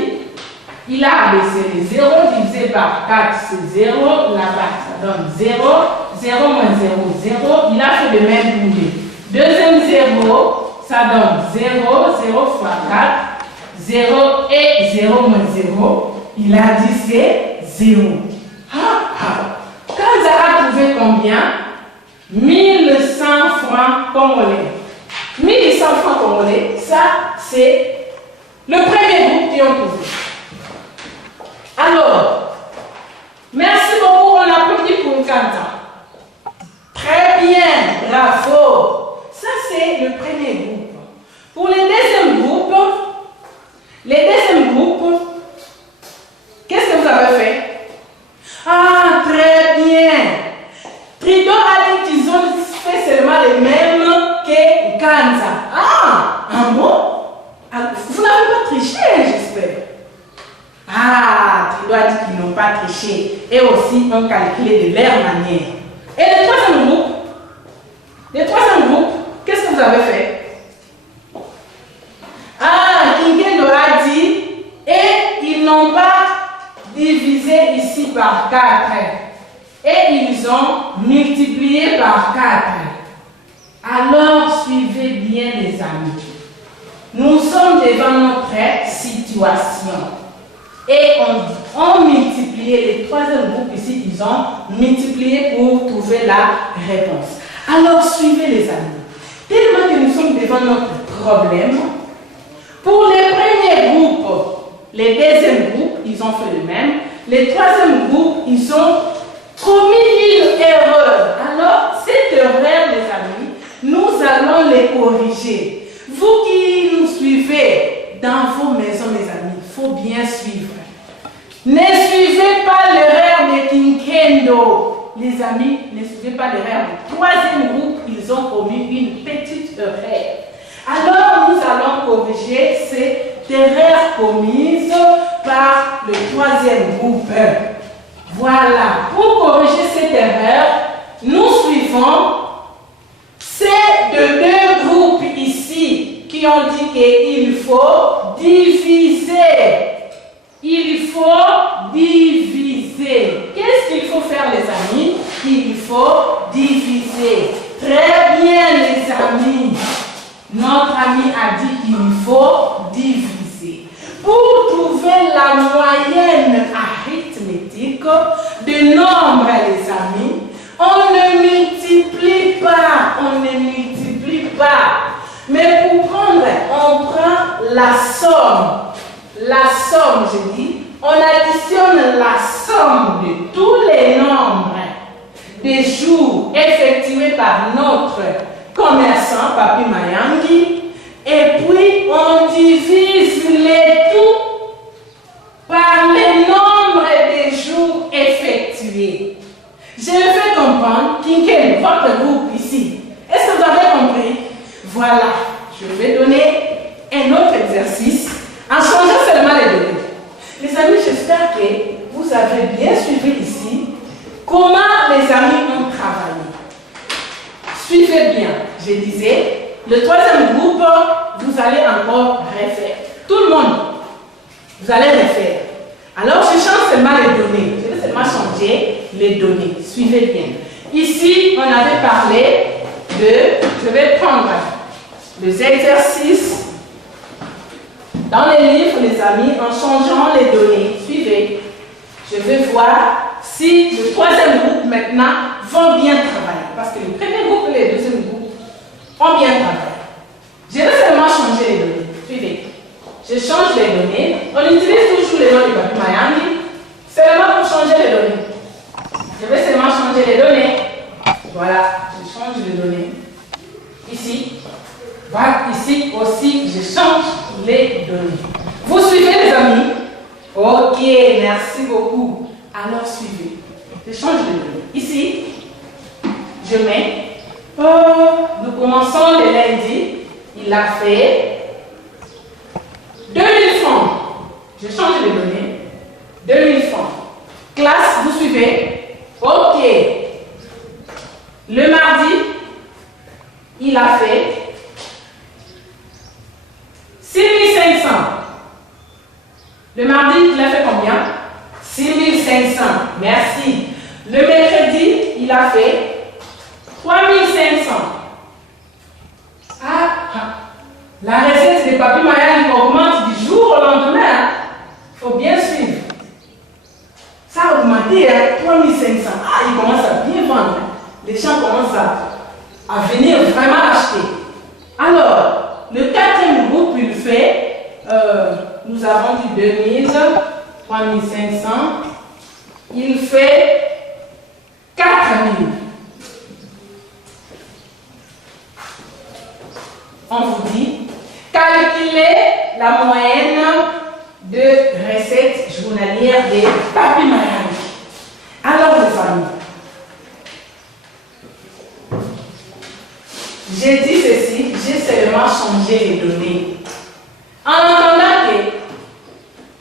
il a abaissé les 0 divisé par 4, c'est 0. Là-bas, ça donne 0. 0 moins 0, 0. Il a fait le même pour lui. Deuxième 0, ça donne 0. 0 fois 4, 0 et 0 moins 0. Il a dit c'est 0. Kanza a trouvé combien? 1100 francs congolais. 1100 francs congolais, ça c'est le premier groupe qui ont trouvé. Alors, merci beaucoup, on applaudit pour Kanza. Très bien, bravo. Ça c'est le premier groupe. Pour les deuxièmes groupes, qu'est-ce que vous avez fait? Ah, très bien. Trudeau a dit qu'ils ont fait seulement les mêmes que Kanza. Ah, un bon? Vous n'avez pas triché, j'espère. Ah, Trudeau a dit qu'ils n'ont pas triché. Et aussi, ont calculé de leur manière. Et le troisième groupe, qu'est-ce que vous avez fait? Ah, Kinkendo a dit, et ils n'ont pas divisé ici par 4. Et ils ont multiplié par 4. Alors, suivez bien les amis. Nous sommes devant notre situation. Et on multiplié, les troisième groupe ici, ils ont multiplié pour trouver la réponse. Alors, suivez les amis. Tellement que nous sommes devant notre problème, pour les premiers groupes, les deuxièmes groupes, ils ont fait le même. Les troisième groupes, ils ont commis une erreur. Alors, cette erreur, les amis, nous allons les corriger. Vous qui nous suivez dans vos maisons, mes amis, il faut bien suivre. Ne suivez pas l'erreur de Kinkendo. Les amis, ne suivez pas l'erreur du troisième groupe, ils ont commis une petite erreur. Alors, nous allons corriger cette erreur commise par le troisième groupe. Voilà, pour corriger cette erreur, nous suivons ces deux groupes ici qui ont dit qu'il faut diviser. Il faut diviser. Qu'est-ce qu'il faut faire, les amis? Il faut diviser. Très bien, les amis. Notre ami a dit qu'il faut diviser. Pour trouver la moyenne arithmétique de nombres, les amis, on ne multiplie pas. Mais pour prendre, on prend la somme. La somme, je dis, on additionne la somme de tous les nombres des jours effectués par notre commerçant Papi Mayangi, et puis on divise les tout par le nombre des jours effectués. Je le fais comprendre, Kinken, votre groupe ici. Est-ce que vous avez compris? Voilà, je vais donner un autre exercice en changeant seulement les données. Les amis, j'espère que vous avez bien suivi ici comment les amis ont travaillé. Suivez bien, je disais, le troisième groupe, vous allez encore refaire. Tout le monde, vous allez refaire. Alors, je change seulement les données. Je vais seulement changer les données. Suivez bien. Ici, on avait parlé de... Je vais prendre les exercices dans les livres, les amis, en changeant les données. Suivez. Je vais voir si le troisième groupe, maintenant, vont bien travailler. Parce que le premier groupe et le deuxième groupe ont bien travaillé. Je vais seulement changer les données. Suivez. Je change les données. On utilise toujours les noms du Papi Mayangi. Ce Voilà, ici aussi, je change les données. Vous suivez les amis? Ok, merci beaucoup. Alors suivez. Je change les données. Ici, je mets, nous commençons le lundi, il a fait 2000 francs. Je change les données. 2000 francs. Classe, vous suivez? Ok. Le mardi, il a fait 6500. Le mardi, il a fait combien? 6500. Merci. Le mercredi, il a fait 3500. La recette des papiers maillots augmente du jour au lendemain. Il faut bien suivre. Ça a augmenté à 3500. Il commence à bien vendre. Les gens commencent à venir vraiment acheter. Alors, le quatrième groupe, il fait, nous avons dit 2000, 3500. Il fait 4000. On vous dit, calculez la moyenne de recettes journalières des papiers maillots. Alors, les amis, j'ai dit ceci, j'ai seulement changé les données. En entendant que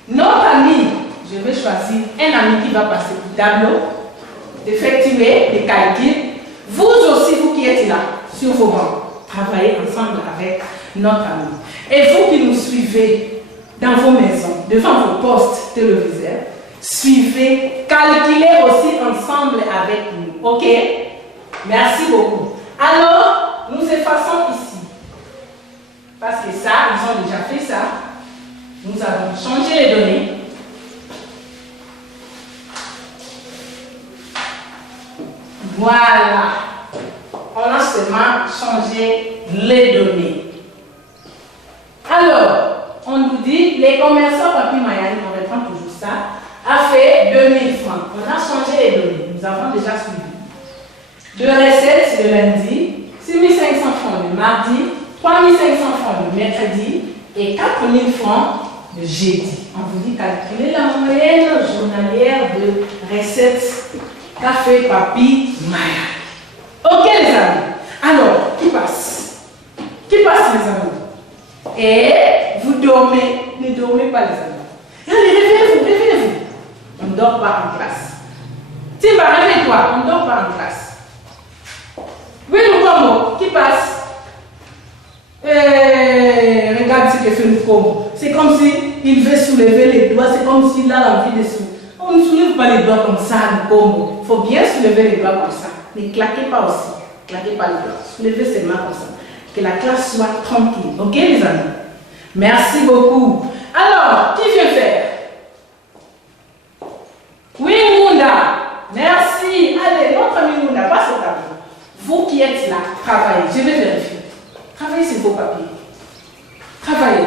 notre ami, je vais choisir un ami qui va passer au tableau, d'effectuer des calculs. Vous aussi, vous qui êtes là, sur vos bancs, travaillez ensemble avec notre ami. Et vous qui nous suivez dans vos maisons, devant vos postes téléviseurs, suivez, calculez aussi ensemble avec nous. Ok? Merci beaucoup. Alors, nous effaçons ici. Parce que ça, ils ont déjà fait ça. Nous avons changé les données. Voilà. On a seulement changé les données. Alors, on nous dit, les commerçants papier maillots, on reprend toujours ça, a fait 2000 francs. On a changé les données. Nous avons déjà suivi. De recettes le lundi, 6500 francs le mardi, 3500 francs le mercredi et 4000 francs le jeudi. On vous dit calculer la moyenne journalière de recettes café, papier, maillots. Ok les amis. Alors, qui passe? Qui passe les amis? Et vous dormez. Ne dormez pas les amis. Allez, réveillez-vous, réveillez-vous. On ne dort pas en classe. Timba, réveille-toi, on ne dort pas en classe. Oui, Lukombo, qui passe? Regarde ce que fait Lukombo. C'est comme s'il veut soulever les doigts, c'est comme s'il a envie de soulever. On ne soulève pas les doigts comme ça, Lukombo. Il faut bien soulever les doigts comme ça. Ne claquez pas aussi. Claquez pas les doigts. Soulevez seulement comme ça. Que la classe soit tranquille. Ok, les amis? Merci beaucoup. Alors, qui vient faire? Oui, Munda. Merci. Allez, notre ami Munda, passe au tableau. Vous qui êtes là, travaillez. Je vais vérifier. Travaillez sur vos papiers. Travaillez.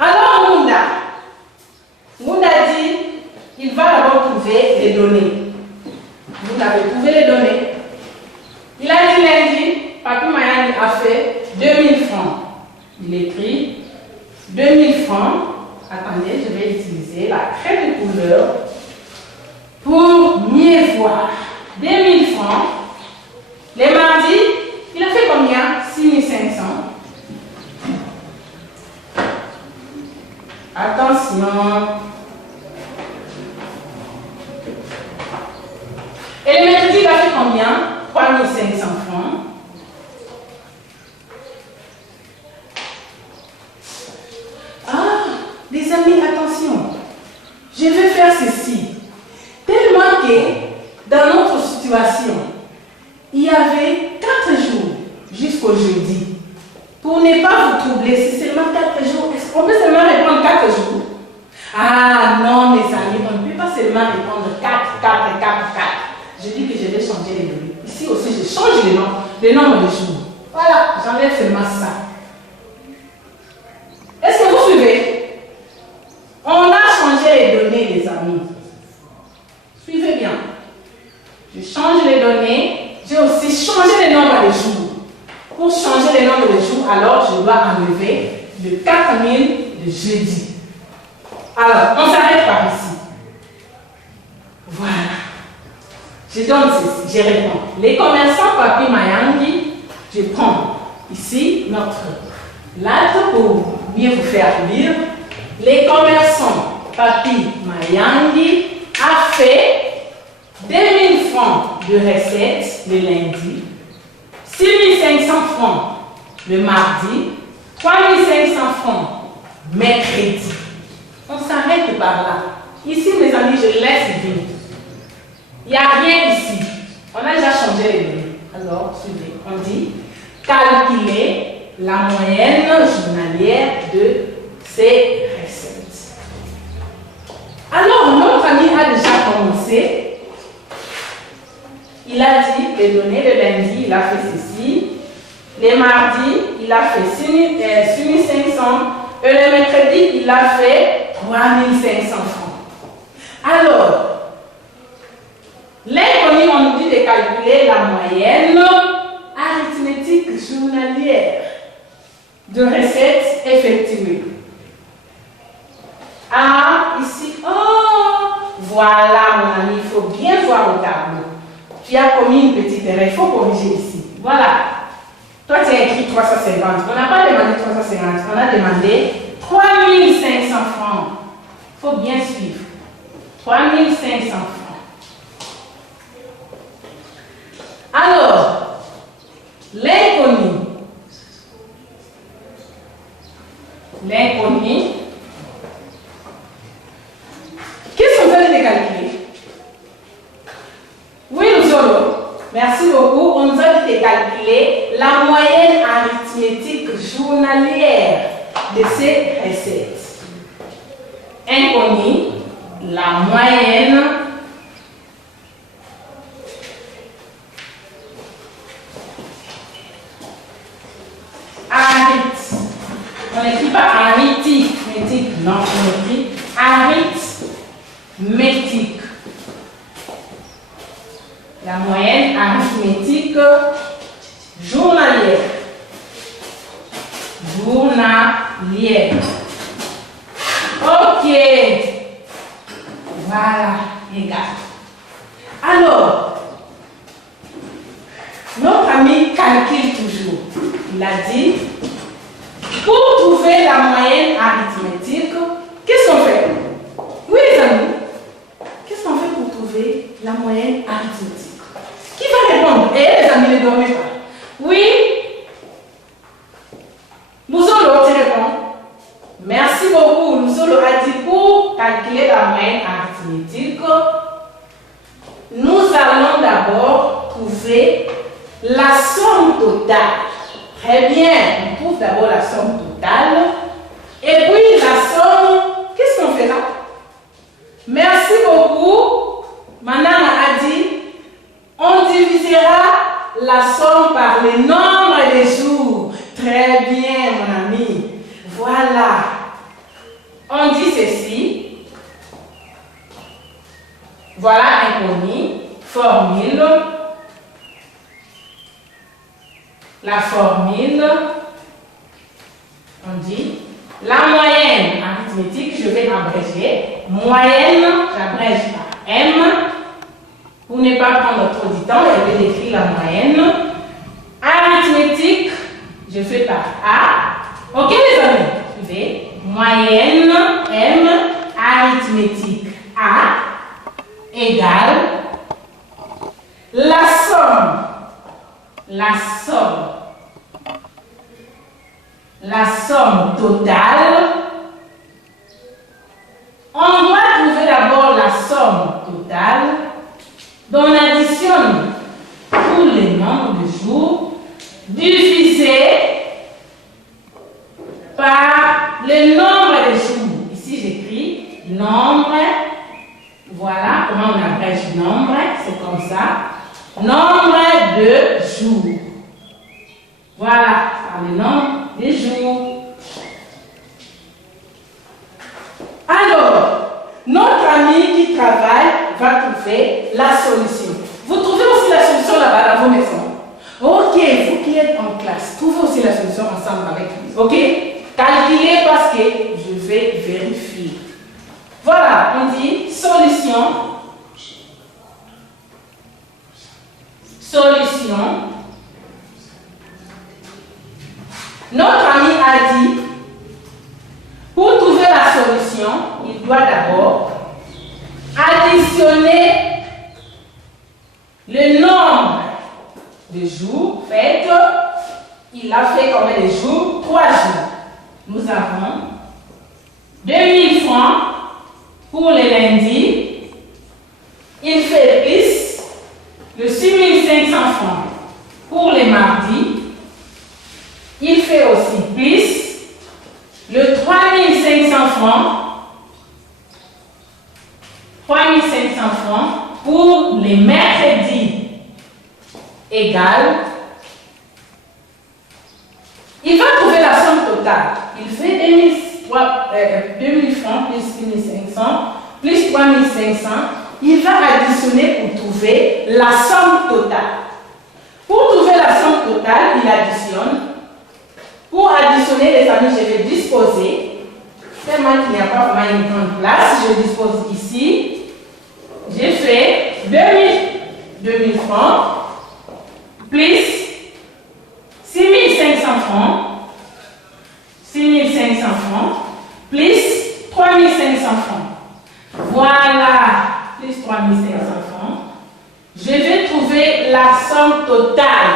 Alors, Munda. Munda dit, il va d'abord trouver les données. Vous avez trouvé les données. Il a dit lundi, Papi Mayani a fait 2000 francs. Il écrit 2000 francs. Attendez, je vais utiliser la craie de couleur pour mieux voir. 2000 francs. Les mardis, il a fait combien? 6500. Attention. Et le mercredi, il a fait combien? 3500 francs. Les amis, attention. Je vais faire ceci. Tellement que dans notre situation, il y avait 4 jours jusqu'au jeudi. Pour ne pas vous troubler, c'est seulement 4 jours. On peut seulement répondre 4 jours. Non, mes amis, on ne peut pas seulement répondre 4, 4, 4, 4. Je dis que je vais changer les données. Ici aussi, je change les nombres de jours. Voilà, j'enlève seulement ça. Est-ce que vous suivez? On a changé les données, les amis. Suivez bien. Je change les données. J'ai aussi changé les nombres de jours. Pour changer les nombres de jours, alors le 4000 de jeudi. Alors, on s'arrête par ici. Voilà. Je donne ceci, je réponds. Les commerçants Papi Mayangi, je prends ici notre lettre pour mieux vous faire lire. Les commerçants Papi Mayangi a fait 2000 francs de recettes le lundi, 6500 francs le mardi, 3500 francs mercredi. On s'arrête par là. Ici, mes amis, je laisse venir. Il n'y a rien ici. On a déjà changé les données. Alors, suivez. On dit calculer la moyenne journalière de ces recettes. Alors, notre ami a déjà commencé. Il a dit les données de lundi, il a fait ceci. Les mardis, il a fait 6500. Et le mercredi, il a fait 3500 francs. Alors, l'inconnu, on nous dit de calculer la moyenne arithmétique journalière de recettes effectuées. Ah, ici, oh, voilà mon ami, il faut bien voir le tableau. Tu as commis une petite erreur, il faut corriger ici. Voilà. Toi, tu as écrit 350. On n'a pas demandé 350, on a demandé 3500 francs. Il faut bien suivre. 3500 francs. Alors, l'inconnu. L'inconnu. Qu'est-ce qu'on fait de calculer? Oui, nous allons. Merci beaucoup. On nous a dit de calculer la moyenne arithmétique journalière de ces recettes. Inconnu, la moyenne on n'écrit pas arithmétique, non, on écrit arithmétique. La moyenne arithmétique journalière. Journalière. Ok. Voilà, égal. Alors, notre ami calcule toujours. Il a dit, pour trouver la moyenne arithmétique, qu'est-ce qu'on fait? Oui, les amis. Qu'est-ce qu'on fait pour trouver la moyenne arithmétique? Qui va répondre? Eh, les amis, ne dormez pas. Oui. Louzolo, tu réponds. Merci beaucoup. Louzolo a dit pour calculer la moyenne arithmétique, nous allons d'abord trouver la somme totale. Très bien. On trouve d'abord la somme totale. Et puis la somme, qu'est-ce qu'on fait là? Merci beaucoup. Madame a dit, on divisera la somme par le nombre de jours. Très bien, mon ami. Voilà. On dit ceci. Voilà inconnu. Formule. La formule. On dit la moyenne arithmétique, je vais abréger. Moyenne, j'abrège par M. Pour ne pas prendre trop de temps, je vais écrire la moyenne. Arithmétique, je fais par A. Ok les amis? Suivez. Moyenne M, arithmétique A, égale la somme. La somme totale. On doit trouver d'abord la somme totale. Donc on additionne tous les nombres de jours divisé par le nombre de jours. Ici j'écris nombre. Voilà comment on abrège nombre. C'est comme ça. Nombre de jours. Voilà, par le nombre de jours. Alors, notre ami qui travaille va trouver la solution. Vous trouvez aussi la solution là-bas dans vos maisons. Ok, vous qui êtes en classe, trouvez aussi la solution ensemble avec lui. Ok? calculer parce que je vais vérifier. Voilà, on dit solution. Solution. Notre ami a dit, pour trouver la solution, il doit d'abord additionner le nombre de jours faits. Il a fait combien de jours? 3 jours. Nous avons 2000 francs pour le lundi. Il fait plus le 6500 francs pour les mardis. Il fait aussi plus le 3500 francs. 3500 francs pour les mercredis égal. Il va trouver la somme totale. Il fait 2000 francs plus 1500 plus 3500. Il va additionner pour trouver la somme totale. Pour trouver la somme totale, il additionne. Pour additionner, les amis, je vais disposer. Tellement qu'il n'y a pas vraiment une grande place, je dispose ici. J'ai fait 2000 francs plus 6500 francs, 6500 francs, plus 3500 francs. Voilà, plus 3500 francs. Je vais trouver la somme totale.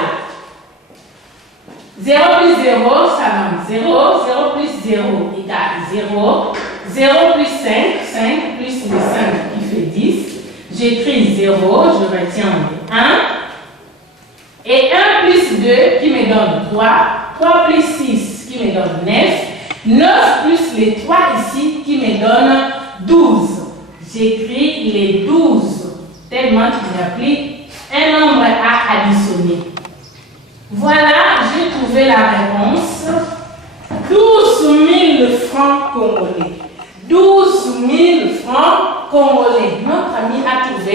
0 plus 0, ça donne 0. 0 plus 0 égale 0. 0 plus 5, 5 plus le 5 qui fait 10. J'écris 0, je retiens 1. Et 1 plus 2 qui me donne 3. 3 plus 6 qui me donne 9. 9 plus les 3 ici qui me donne 12. J'écris les 12. Tellement qu'il n'y a plus un nombre à additionner. Voilà, j'ai trouvé la réponse. 12 000 francs congolais. 12 000 francs congolais. Notre ami a trouvé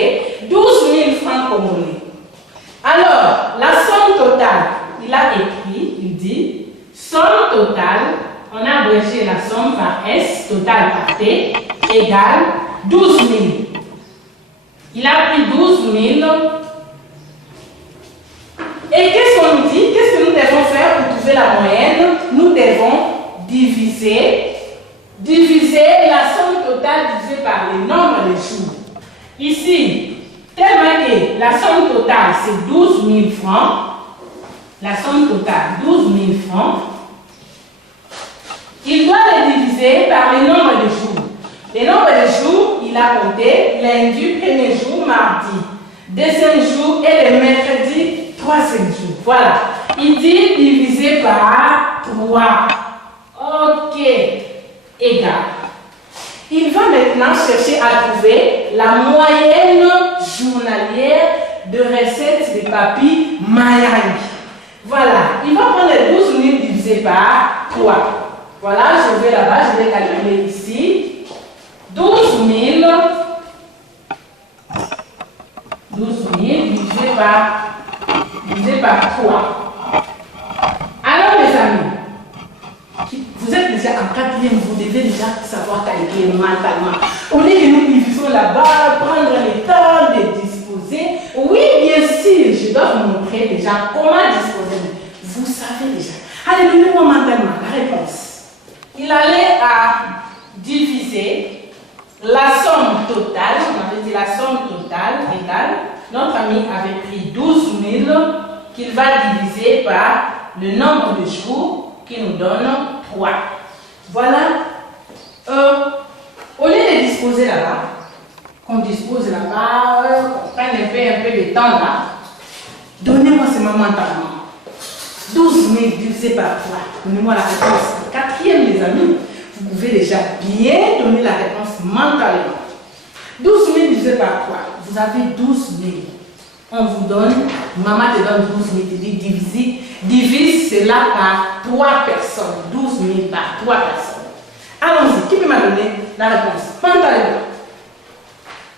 12 000 francs congolais. Alors, la somme totale, il a écrit, il dit, somme totale, on a abrégé la somme par S, total par T, égale 12 000. Il a pris 12 000. Et qu'est-ce qu'on nous dit? Qu'est-ce que nous devons faire pour trouver la moyenne? Nous devons diviser la somme totale divisée par le nombre de jours. Ici, tellement que la somme totale c'est 12 000 francs, la somme totale 12 000 francs, il doit le diviser par le nombre de jours. Le nombre de jours, il a compté lundi, premier jour, mardi, deuxième jour et le mercredi, troisième jour. Voilà. Il dit divisé par 3. Ok. Égal. Il va maintenant chercher à trouver la moyenne journalière de recettes de papy Mayang. Voilà. Il va prendre les 12 000 divisé par 3. Voilà, je vais là-bas, je vais calculer ici. 12 000 divisé par 3. Alors mes amis, vous êtes déjà en 4e, vous devez déjà savoir calculer mentalement. Au lieu que nous divisons là-bas, prendre le temps de disposer. Oui, bien sûr, je dois vous montrer déjà comment disposer. Vous savez déjà. Allez, donnez-moi mentalement la réponse. Il allait à diviser la somme totale, on avait dit la somme totale égale, notre ami avait pris 12 000 qu'il va diviser par le nombre de jours qui nous donne 3. Voilà. Au lieu de disposer là-bas, qu'on dispose là-bas, qu'on prenne un peu de temps là, donnez-moi seulement mentalement. 12 000 divisé par 3. Donnez-moi la réponse. 4e, les amis. Vous pouvez déjà bien donner la réponse mentalement. 12 000 divisé par 3. Vous avez 12 000. On vous donne, maman te donne 12 000. Tu dis divise cela par 3 personnes. 12 000 par 3 personnes. Allons-y. Qui peut me donner la réponse mentalement?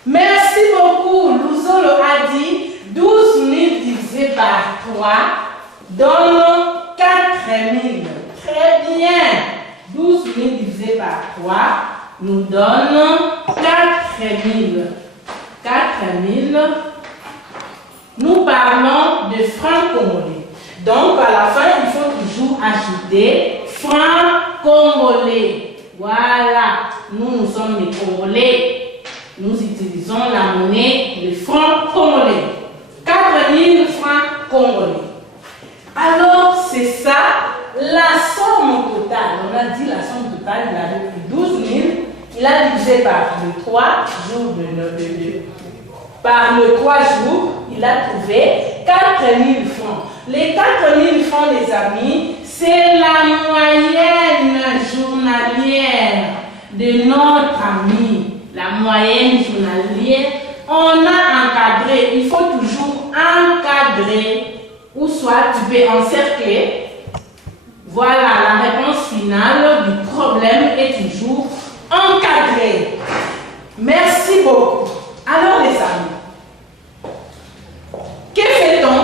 Merci beaucoup. Louzolo a dit 12 000 divisé par 3 donne 4 000. Très bien. 12 000 divisé par 3 nous donne 4 000. 4 000. Nous parlons de francs congolais. Donc, à la fin, il faut toujours ajouter francs congolais. Voilà, nous sommes des Congolais. Nous utilisons la monnaie, le franc congolais. 4 000 francs congolais. Alors, c'est ça, la somme totale. On a dit la somme totale, il avait pris 12 000. Il a divisé par le 3 jours par le 3 jours, il a trouvé 4 000 francs. Les 4 000 francs, les amis, c'est la moyenne journalière de notre ami. La moyenne journalière, on a encadré. Il faut toujours encadrer. Ou soit tu peux encercler. Voilà, la réponse finale du problème est toujours encadrée. Merci beaucoup. Alors les amis, que fait-on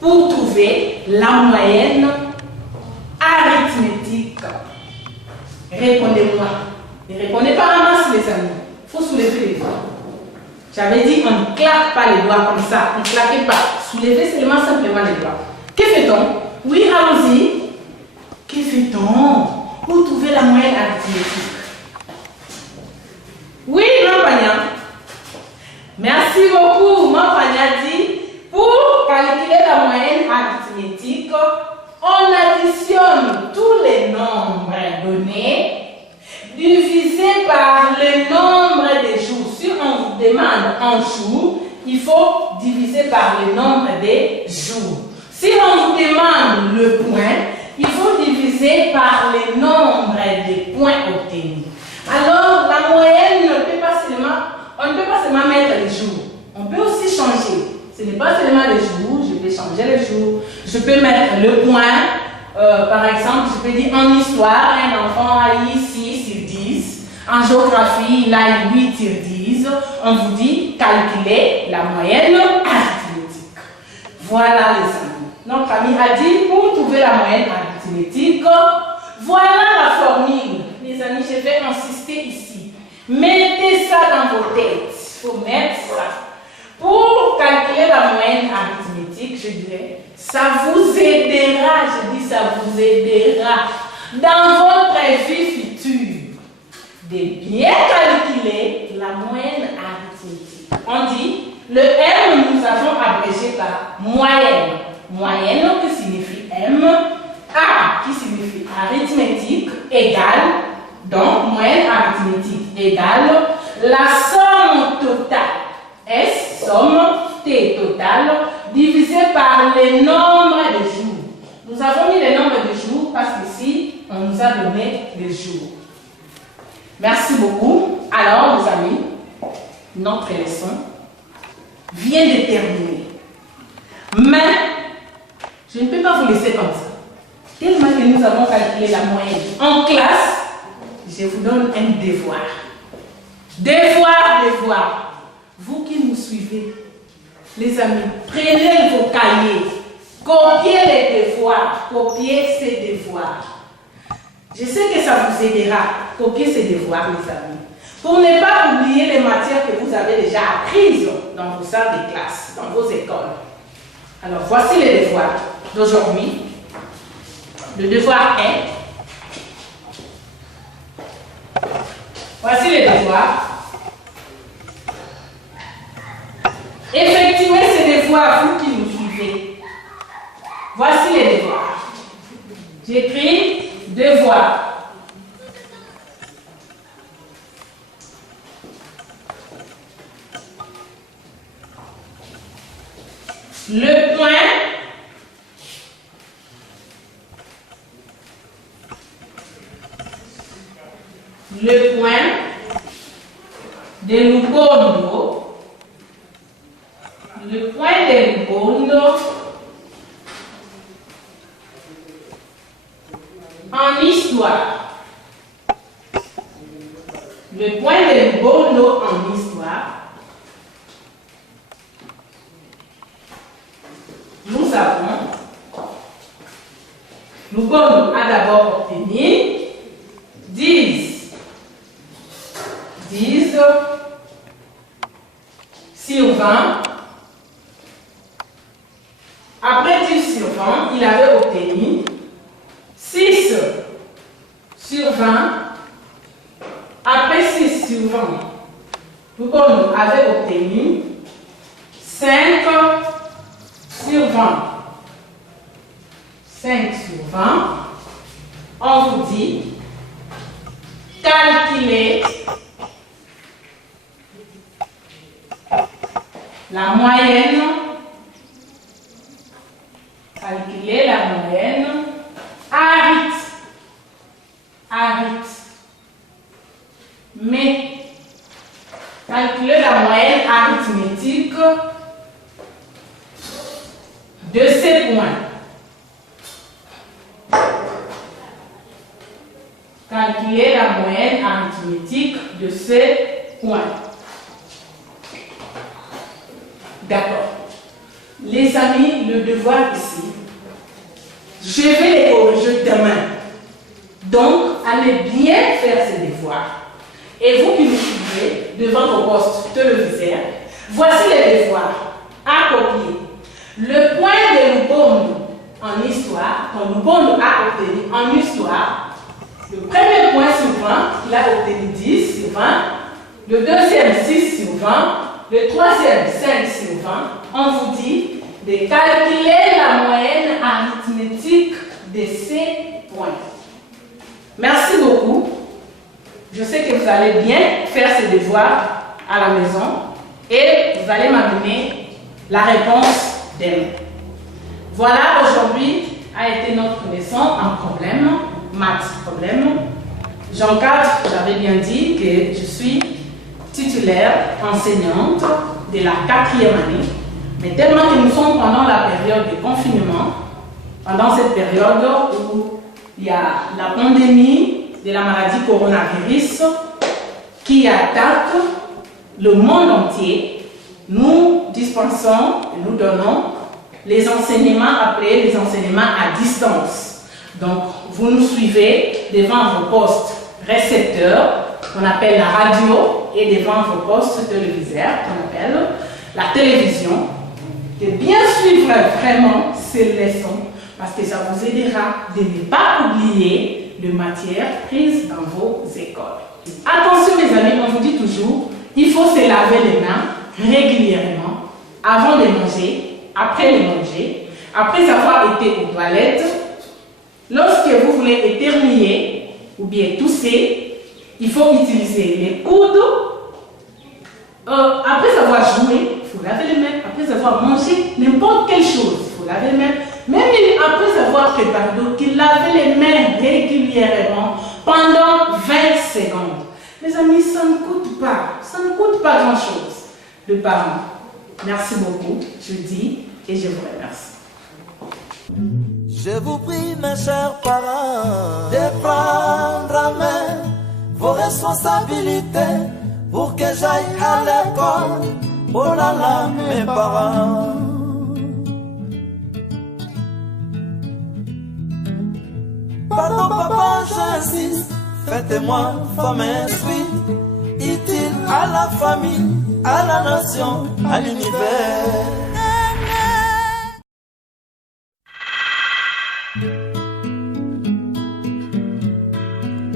pour trouver la moyenne arithmétique? Répondez-moi. Ne répondez pas en masse les amis. Il faut soulever les doigts. J'avais dit on ne claque pas les doigts comme ça. On ne claquez pas. Soulevez seulement simplement les doigts. Que fait-on? Oui, allons-y. Que fait-on pour trouver la moyenne arithmétique? Oui, Mampagna. Merci beaucoup, Mampagna dit. Pour calculer la moyenne arithmétique, on additionne tous les nombres donnés divisé par le nombre de jours. Si on vous demande un jour, il faut diviser par le nombre de jours. Si on vous demande le point, il faut diviser par le nombre de points obtenus. Alors, la moyenne ne peut pas seulement, on ne peut pas seulement mettre les jours. On peut aussi changer. Ce n'est pas seulement les jours, je peux changer les jours. Je peux mettre le point. Par exemple, je peux dire en histoire, un enfant a eu 6 sur 10. En géographie, il a eu 8 sur 10. On vous dit calculer la moyenne arithmétique. Voilà les amis. Notre ami a dit pour trouver la moyenne arithmétique, voilà la formule. Les amis, je vais insister ici. Mettez ça dans vos têtes. Il faut mettre ça. Pour calculer la moyenne arithmétique, je dirais, ça vous aidera, je dis ça vous aidera dans votre vie future de bien calculer la moyenne arithmétique. On dit, le M, nous avons abrégé par moyenne. Moyenne qui signifie M, A qui signifie arithmétique, égale, donc moyenne arithmétique égale la somme totale. S, somme, T totale, divisé par le nombre de jours. Nous avons mis le nombre de jours parce qu'ici, on nous a donné les jours. Merci beaucoup. Alors, les amis, notre leçon vient de terminer. Mais, je ne peux pas vous laisser comme ça. Tellement que nous avons calculé la moyenne en classe, je vous donne un devoir. Devoir. Vous qui nous suivez, les amis, prenez vos cahiers, copiez les devoirs, copiez ces devoirs. Je sais que ça vous aidera, copiez ces devoirs, les amis, pour ne pas oublier les matières que vous avez déjà apprises dans vos salles de classe, dans vos écoles. Alors, voici les devoirs d'aujourd'hui. Le devoir est, voici les devoirs. Effectuez ces devoirs, vous qui nous suivez. Voici les devoirs. J'écris devoir. Le point de Lubondo. Le point de Lubondo en histoire. Le point de Lubondo en histoire. Nous avons, Lubondo a d'abord obtenu sur 20. Après 10 sur 20, il avait obtenu 6 sur 20. Après 6 sur 20, Lubono avait obtenu 5 sur 20. 5 sur 20. On vous dit, calculer la moyenne. Calculer la moyenne mais calculer la moyenne arithmétique de ces points. Calculer la moyenne arithmétique de ces points. D'accord. Les amis, le devoir ici, je vais les corriger demain. Donc, allez bien faire ces devoirs. Et vous qui nous suivez devant vos postes téléviseurs, voici les devoirs à copier. Le point de Lubono en histoire, quand Lubono a obtenu en histoire, le premier point sur 20, il a obtenu 10 sur 20, le deuxième 6 sur 20, le troisième 5 sur 20, on vous dit de calculer la moyenne arithmétique de ces points. Merci beaucoup. Je sais que vous allez bien faire ces devoirs à la maison et vous allez m'amener la réponse demain. Voilà, aujourd'hui a été notre leçon en problème, maths problème. Jean 4, j'avais bien dit que je suis titulaire enseignante de la 4e année, mais tellement que nous sommes pendant la période de confinement, pendant cette période où il y a la pandémie de la maladie coronavirus qui attaque le monde entier, nous dispensons et nous donnons les enseignements appelés les enseignements à distance. Donc, vous nous suivez devant vos postes récepteurs, qu'on appelle la radio, et devant vos postes téléviseurs, qu'on appelle la télévision, de bien suivre vraiment ces leçons, parce que ça vous aidera de ne pas oublier les matières prises dans vos écoles. Attention les amis, on vous dit toujours, il faut se laver les mains régulièrement, avant de manger, après de manger, après avoir été aux toilettes. Lorsque vous voulez éternuer ou bien tousser, il faut utiliser les coudes. Après avoir joué, il faut laver les mains. Après avoir mangé n'importe quelle chose, il faut laver les mains. Même après avoir préparé, donc laver les mains régulièrement pendant 20 secondes. Mes amis, ça ne coûte pas grand-chose. Le parent, merci beaucoup, je dis et je vous remercie. Je vous prie, mes chers parents, de prendre en main vos responsabilités pour que j'aille à l'école. Oh là là, mes parents. Pardon, papa, j'insiste, faites-moi femme instruite, utile à la famille, à la nation, à l'univers.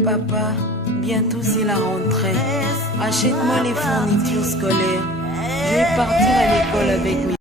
Papa, bientôt c'est la rentrée. Achète-moi les fournitures scolaires. Je vais partir à l'école avec mes